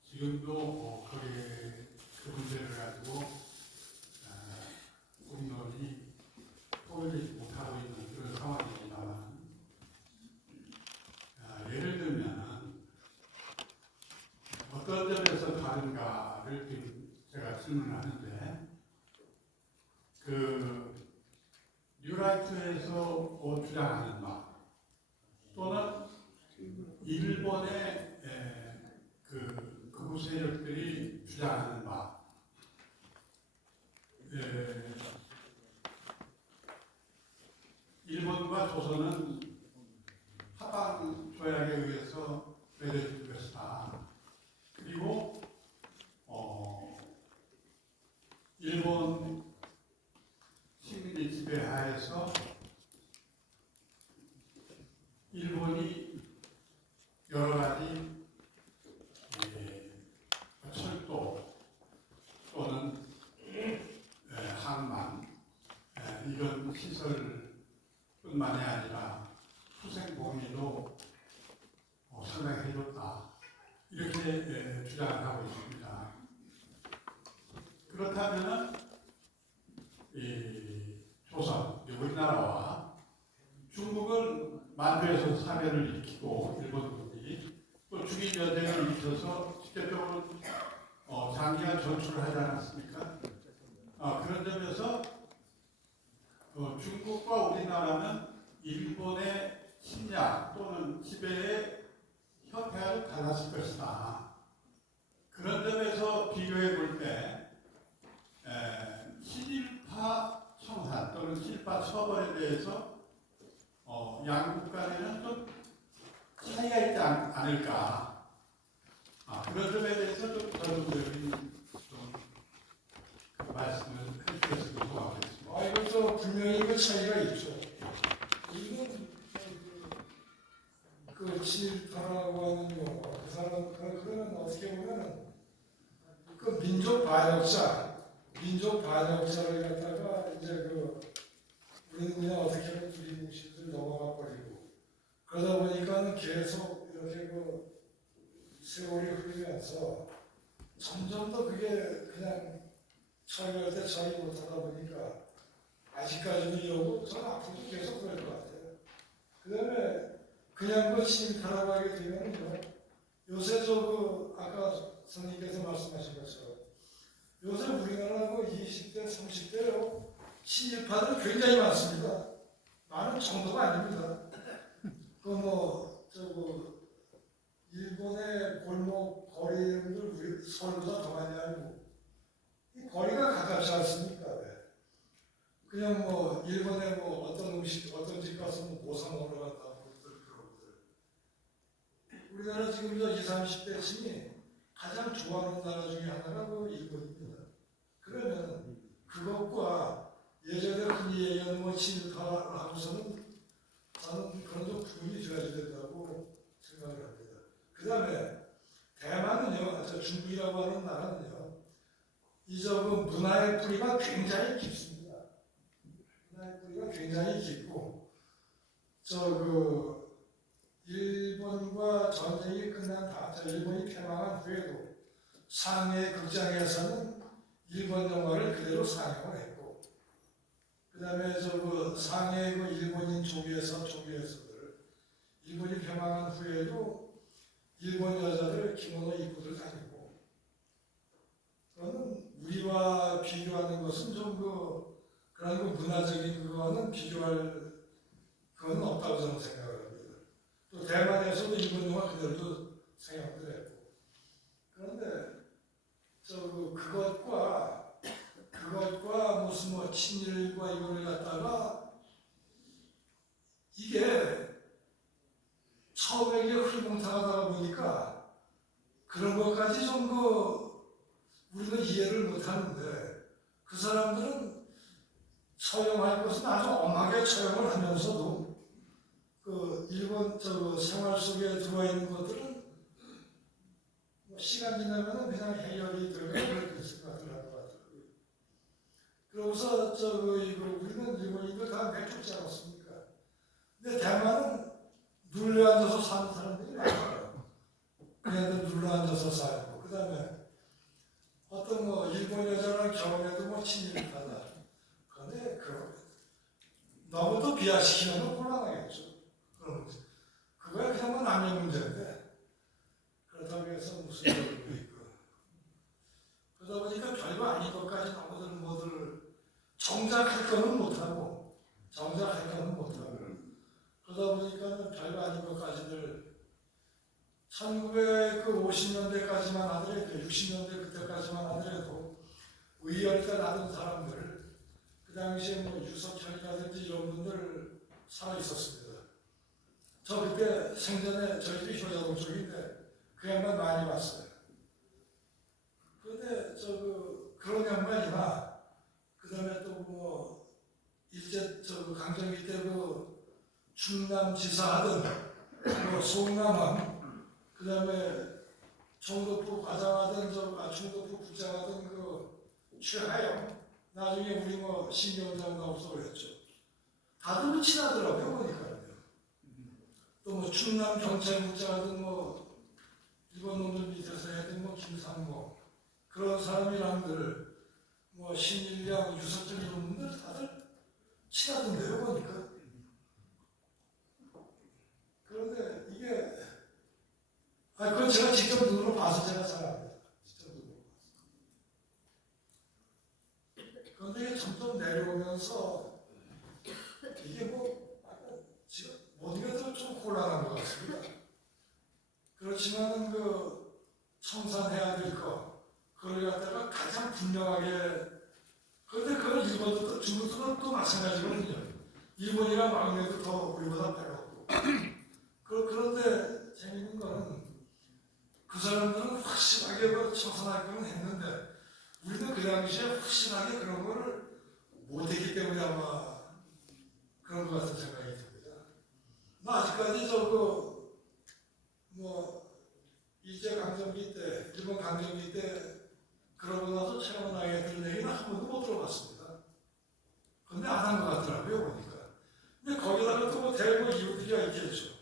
지금도 거기에 그 문제를 가지고 공론이 통일되지 못하고 있는 그런 상황입니다만, 예를 들면 어떤 점에서 다른가를 지금 제가 질문하는데, 뉴라이트에서 주장하는 바 또는 일본의 극우 세력들이 주장하는 바, 일본과 조선은 하방 조약에 의해서 맺어진 것이다. 그리고 일본 식민지 지배하에서 일본이 여러 가지 철도 또는 항만 이런 시설뿐만이 아니라 후생복리도 상당히 해줬다. 이렇게 주장을 하고 있습니다. 그렇다면 조선, 우리나라와 중국은 만주에서 사변을 일으키고 일본군이 또 중일전쟁을 일으켜서 직접적으로 장기간 전출을 하지 않았습니까? 그런 점에서 중국과 우리나라는 일본의 침략 또는 지배의 형태가 달랐을 것이다. 그런 점에서 비교해 볼 때 친일파 청산 또는 친일파 처벌에 대해서 양국 간에는 좀 차이가 있지 않을까. 그런 점에 대해서 좀 전문적인 말씀을 해주셨으면 좋겠습니다. 이것도 분명히 그 차이가 있죠. 이건 그 친일파라고 하는 용어, 그 사람 그러면 어떻게 보면 그 민족 반역자를 갖다가 이제 우리는 그냥 어떻게 하면 두리뭉실을 넘어가 버리고 그러다 보니까 계속 이렇게 세월이 흐르면서 점점 더 그게 그냥 처리할 때 처리 못하다 보니까 아직까지는 이러고 저는 앞으로도 계속 그럴 것 같아요. 그 다음에 그냥 친일파라고 하게 되면요, 요새 아까 선생님께서 말씀하신 것처럼 요새 우리나라 20대, 30대요 친일파들 굉장히 많습니다. 많은 정도가 아닙니다. 일본의 골목 거리들 우리 서울보다 더 많이 알고 이 거리가 가깝지 않습니까? 그냥 일본에 어떤 음식 어떤 집 가서 뭐 사 먹으러 갔다 그런 것들. 우리나라 지금 20, 30대층이 가장 좋아하는 나라 중에 하나가 일본입니다. 그러면 그것과 예전에 흔히 얘기하는 친일파하고서는 저는 그런 좀 중국이라고 하는 나라는요, 이 저그 문화의 뿌리가 굉장히 깊습니다. 문화의 뿌리가 굉장히 깊고, 일본과 전쟁이 끝난 다음, 일본이 패망한 후에도 상해 극장에서는 일본 영화를 그대로 상영을 했고, 그 다음에 상해 일본인 조교에서들, 일본이 패망한 후에도 일본 여자들 기모노 입고들 다니고, 그거는 우리와 비교하는 것은 좀 그런 문화적인 그거는 비교할 그건 없다고 저는 생각을 합니다. 또 대만에서도 일본 영화 그대로 생각을 했고, 그런데 그것과 무슨 친일과 이거를 갖다가 이게 처음에 이게 흐리멍텅하다 보니까 그런 것까지 우리는 이해를 못하는데, 그 사람들은 처형할 것은 아주 엄하게 처형을 하면서도 일본 생활 속에 들어와 있는 것들은 시간 지나면 그냥 해결이 되고 그렇게 생각을 하더라고요. 그러고서 우리는 일본인들 다 내쫓지 않았습니까? 근데 대만은 눌러앉아서 사는 사람들이 많아요. 그냥 눌러앉아서 살고, 그 다음에 어떤 일본 여자랑 결혼해도 친일파다. 그런데 너무 또 비하시키면 곤란하겠죠. 그거야 그냥 남의 문제인데, 그렇다고 해서 무슨 일이 있고, 그러다 보니까 별거 아닌 것까지 뭐들 정작할 거는 못하고, 그러다 보니까 별거 아닌 것까지들 1950년대까지만 하더라도, 60년대 그때까지만 하더라도 의열대 나던 사람들, 그 당시에 유석현이라든지 이런 분들 살아 있었습니다. 저 그때 생전에 저희들이 효자동 쪽인데 그 양반 많이 봤어요. 그런데 그런 양반이나, 그 다음에 또 일제 강점기 때 충남지사 하던 송남원, 그 다음에 총독부 과장하던 총독부 부장하던 최하영, 나중에 우리 신경장 나오서 그랬죠. 다들 친하더라고요, 보니까요. 또 충남 경찰국장하던 일본 놈들 밑에서 해든 김상모, 그런 사람이랑들 신일량, 유석열 이런 분들 다들 친하던데요, 보니까. 그런데 이게 그건 제가 직접 눈으로 봐서 제가 잘 압니다. 그런데 이게 점점 내려오면서 이게 지금 모든 게 좀 곤란한 것 같습니다. 그렇지만은 청산해야 될 거, 그걸 갖다가 가장 분명하게, 그런데 그건 일본도 중국도 또 마찬가지거든요. 일본이랑 막내도 더 우리보다 배웠고. 그런데 재밌는 거는 그 사람들은 확실하게 청산할 건 했는데, 우리는 그 당시에 확실하게 그런 거를 못했기 때문에 아마 그런 것 같은 생각이 듭니다. 아직까지 일제 강점기 때, 일본 강점기 때 그러고 나서 체험하게 들 얘기는 한 번도 못 들어봤습니다. 근데 안 한 것 같더라고요, 보니까. 근데 거기다가 또 대거 이유들이 있겠죠.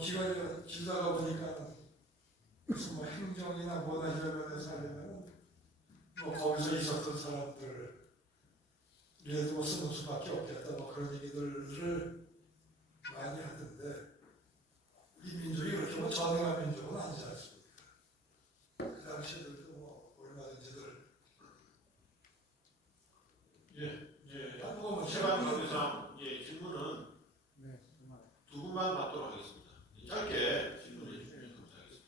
기가 길다가 보니까 무슨 행정이나 뭐나 이런 면에서 하려면 거기서 있었던 사람들 이래도 쓰는 수밖에 없겠다, 그런 얘기들을 많이 하던데, 우리 민족이 그렇게 전행한 민족은 아니지 않습니까? 그 당시에도 얼마든지들 시간 관계상 질문은 두 분만 받도록 하겠습니다. 짧게 질문해 주시면 감사하겠습니다.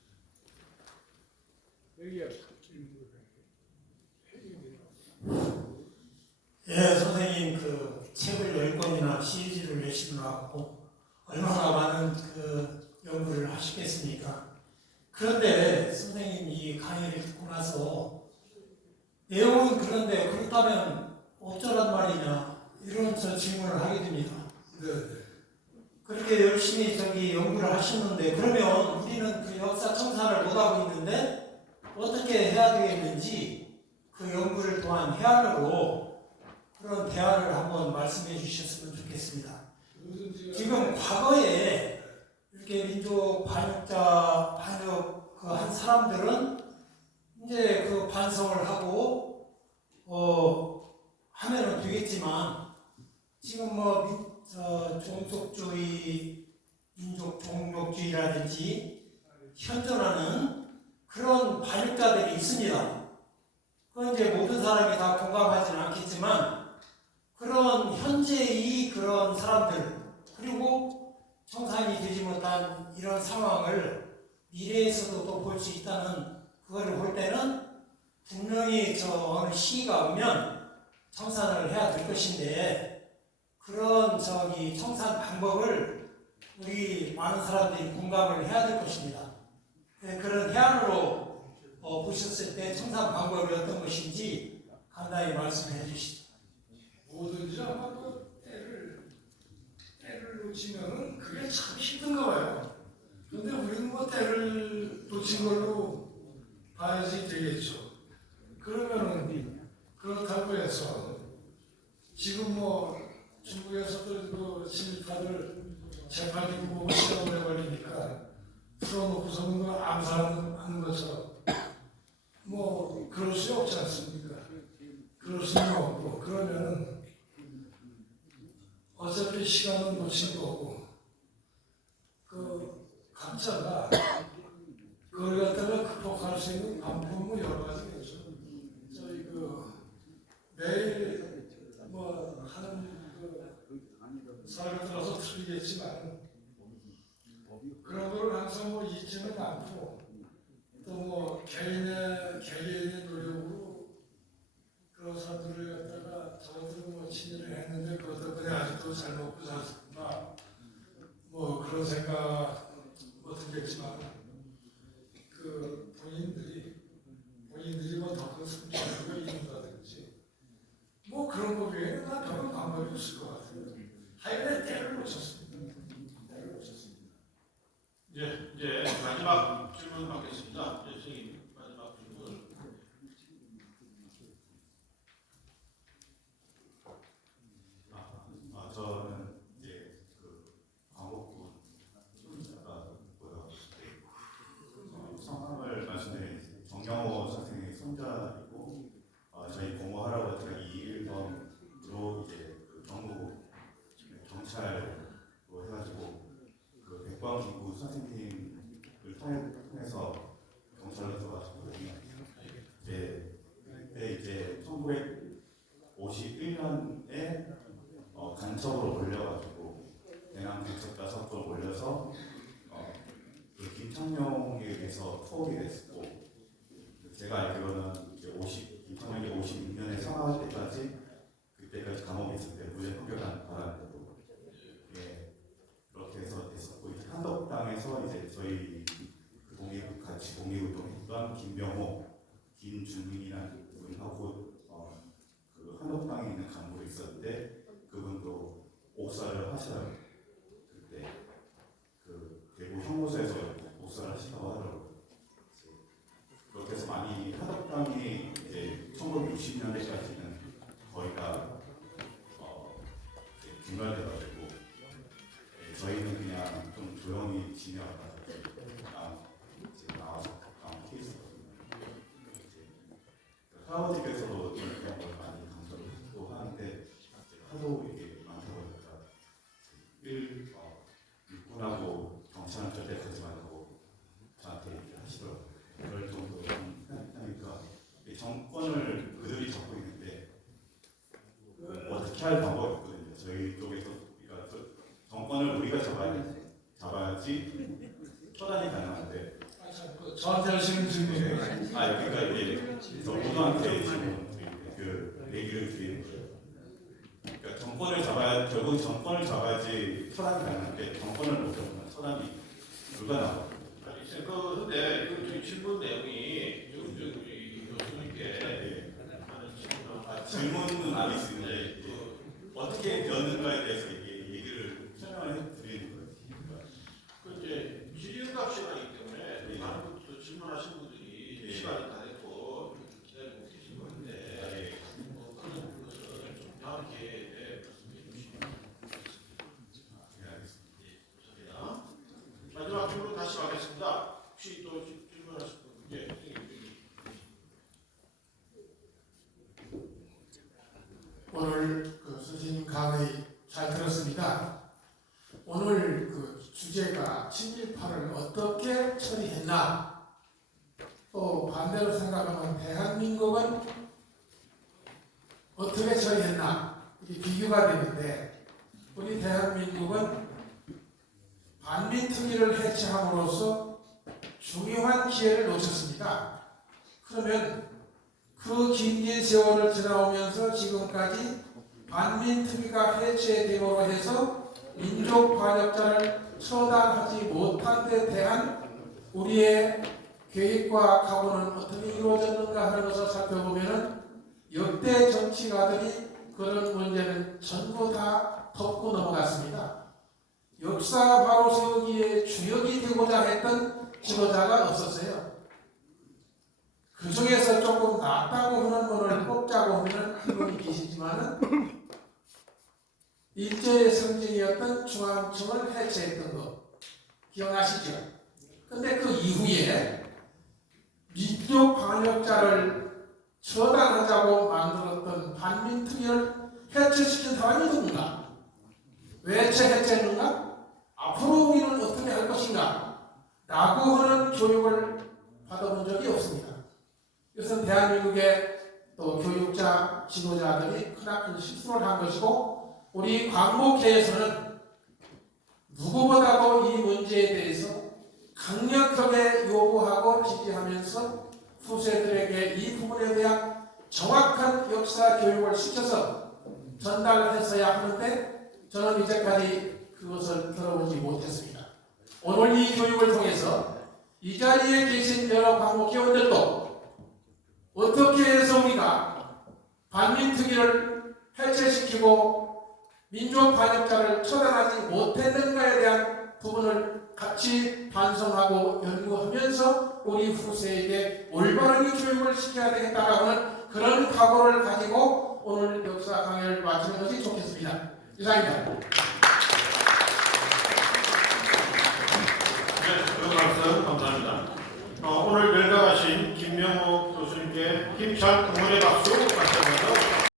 예, 선생님 책을 10권이나 시리즈를 내시고 나왔고 얼마나 많은 연구를 하시겠습니까? 그런데 선생님 이 강의를 듣고 나서 내용은 그런데 그렇다면 어쩌란 말이냐 이런 질문을 하게 됩니다. 네. 그렇게 열심히 연구를 하시는데 그러면 우리는 그 역사 청산을 못하고 있는데 어떻게 해야 되겠는지 그 연구를 통한 해안으로 그런 대안을 한번 말씀해 주셨으면 좋겠습니다. 지금 과거에 이렇게 민족 반역자 반역 그 한 사람들은 이제 그 반성을 하고 하면은 되겠지만 지금 뭐 종속주의, 민족 종족주의라든지 현존하는 그런 반역자들이 있습니다. 그건 이제 모든 사람이 다 공감하지는 않겠지만 그런 현재의 그런 사람들 그리고 청산이 되지 못한 이런 상황을 미래에서도 또 볼 수 있다는 그거를 볼 때는 분명히 어느 시기가 오면 청산을 해야 될 것인데 그런 청산 방법을 우리 많은 사람들이 공감을 해야 될 것입니다. 그런 해안으로 보셨을 때 청산 방법이 어떤 것인지 간단히 말씀해 주시죠. 뭐든지 아마 그 때를 놓치면은 그게 참 힘든가 봐요. 근데 우리는 뭐 때를 놓친 걸로 봐야지 되겠죠. 그러면은 그렇다고 해서 지금 뭐 중국에서도 그 친일파들 재판이고 시험에 걸리니까 풀어놓고서는 그 암살하는 것처럼 뭐 그럴 수 없지 않습니까? 그럴 수는 없고 그러면은 어차피 시간은 놓친 거고 그 각자가 그걸 갖다가 극복할 수 있는 방법은 여러 가지겠죠. 저희 매일 뭐 하는 사례에 따라서 틀리겠지만 그런 걸 항상 뭐 잊지는 않고 또 뭐 개개인의 노력으로 그런 사람들을 갖다가 저들은 뭐 친일을 했는데 그것 때문에 아직도 잘 먹고 잘 살구나 뭐 그런 생각 뭐 들겠지만 그 본인들이 뭐 더 큰 성취를 이룬다든지 뭐 그런 거 외에는 난 별로 방법이 없을 것 같아요. 하여간에 때를 놓쳤습니다. 이제 마지막 질문 받겠습니다. 선생님 마지막 질문. 저는 이제 그 광복군 성함을 말씀드린 정영호 선생의 손자이고 저희 고모 할아버지가 이일범으로 이제 그 경북 경찰로 해가지고 그 백광기구 선생님을 통해서 경찰로 들어갔거든요. 이제 1951년에 간첩으로 몰려가지고 대남 간첩과 섞어 몰려서 그 김창룡에 의해서 투옥이 됐고 제가 알기로는 이제 김창룡이 56년에 사망할 그때까지 감옥에 있을 때 무죄 판결한 바람으로 그렇게 해서 됐었고 이제 한덕당에서 이제 저희 그 같이 독립운동했던 김병호, 김준민이라는 분하고 그 한덕당에 있는 간부로 있었는데 그분도 옥살을 하셔요. 그때 그 대구 형무소에서 옥살을 하시다고 하더라고요. 그렇게 해서 많이 한덕당이 이제 1960년대까지는 거의 다 분갈돼가지고 저희는 그냥 좀 조용히 지내왔다가 나와서 가까운 케이스거든요. 할아버지께서도 그런 걸 많이 강조를 하고 하는데 하도 이게 많다고 하니까 육군하고 경찰은 절대 가지 말라고 저한테 하시더라고요. 그럴 정도로 하니까 정권을 그들이 잡고 있는데 어떻게 할 방법이 없거든요. 저희 쪽에서 그러니까 정권을 우리가 잡아야지 처단이 가능한데 저한테 하시는 질문이에요. 그러니까 이제 저 모두한테 지금 그 얘기를 드리는 거예요. 그러니까 결국 정권을 잡아야지 처단이 가능한데 정권을 못 잡으면 처단이 불가능하거든요. 근데 그 질문 내용이 좀 교수님께 하는 질문은 아니신데 어떻게 되었는가에 대해서 얘기를 설명을 해드리는 거예요. 그 이제 미리응답 시간이기 때문에 많은 질문하신 분들이 시간이 다 주제가 친일파를 어떻게 처리했나, 또 반대로 생각하면 대한민국은 어떻게 처리했나, 이 비교가 되는데, 우리 대한민국은 반민특위를 해체함으로써 중요한 기회를 놓쳤습니다. 그러면 그 긴 세월을 지나오면서 지금까지 반민특위가 해체됨으로 해서 민족 반역자를 처단하지 못한 데 대한 우리의 계획과 각오는 어떻게 이루어졌는가 하는 것을 살펴보면 역대 정치가들이 그런 문제는 전부 다 덮고 넘어갔습니다. 역사 바로 세우기에 주역이 되고자 했던 지도자가 없었어요. 그 중에서 조금 낫다고 하는 분을 뽑자고 하면 한 분이 계시지만은 일제의 상징이었던 중앙청을 해체했던 것 기억나시죠? 근데 그 이후에 민족 반역자를 처단하자고 만들었던 반민특위를 해체시킨 사람이 누군가? 왜 해체했는가? 앞으로 우리는 어떻게 할 것인가? 라고 하는 교육을 받아본 적이 없습니다. 이것은 대한민국의 또 교육자, 지도자들이 크나큰 실수를 한 것이고, 우리 광복회에서는 누구보다도 이 문제에 대해서 강력하게 요구하고 지지하면서 후세들에게 이 부분에 대한 정확한 역사 교육을 시켜서 전달했어야 하는데, 저는 이제까지 그것을 들어보지 못했습니다. 오늘 이 교육을 통해서 이 자리에 계신 여러 광복회원들도 어떻게 해서 우리가 반민특위를 해체시키고 민족 반역자를 처단하지 못했는가에 대한 부분을 같이 반성하고 연구하면서 우리 후세에게 올바르게 교육을 시켜야 되겠다라고 하는 그런 각오를 가지고 오늘 역사 강의를 마치는 것이 좋겠습니다. 이상입니다. 네, 그런 말씀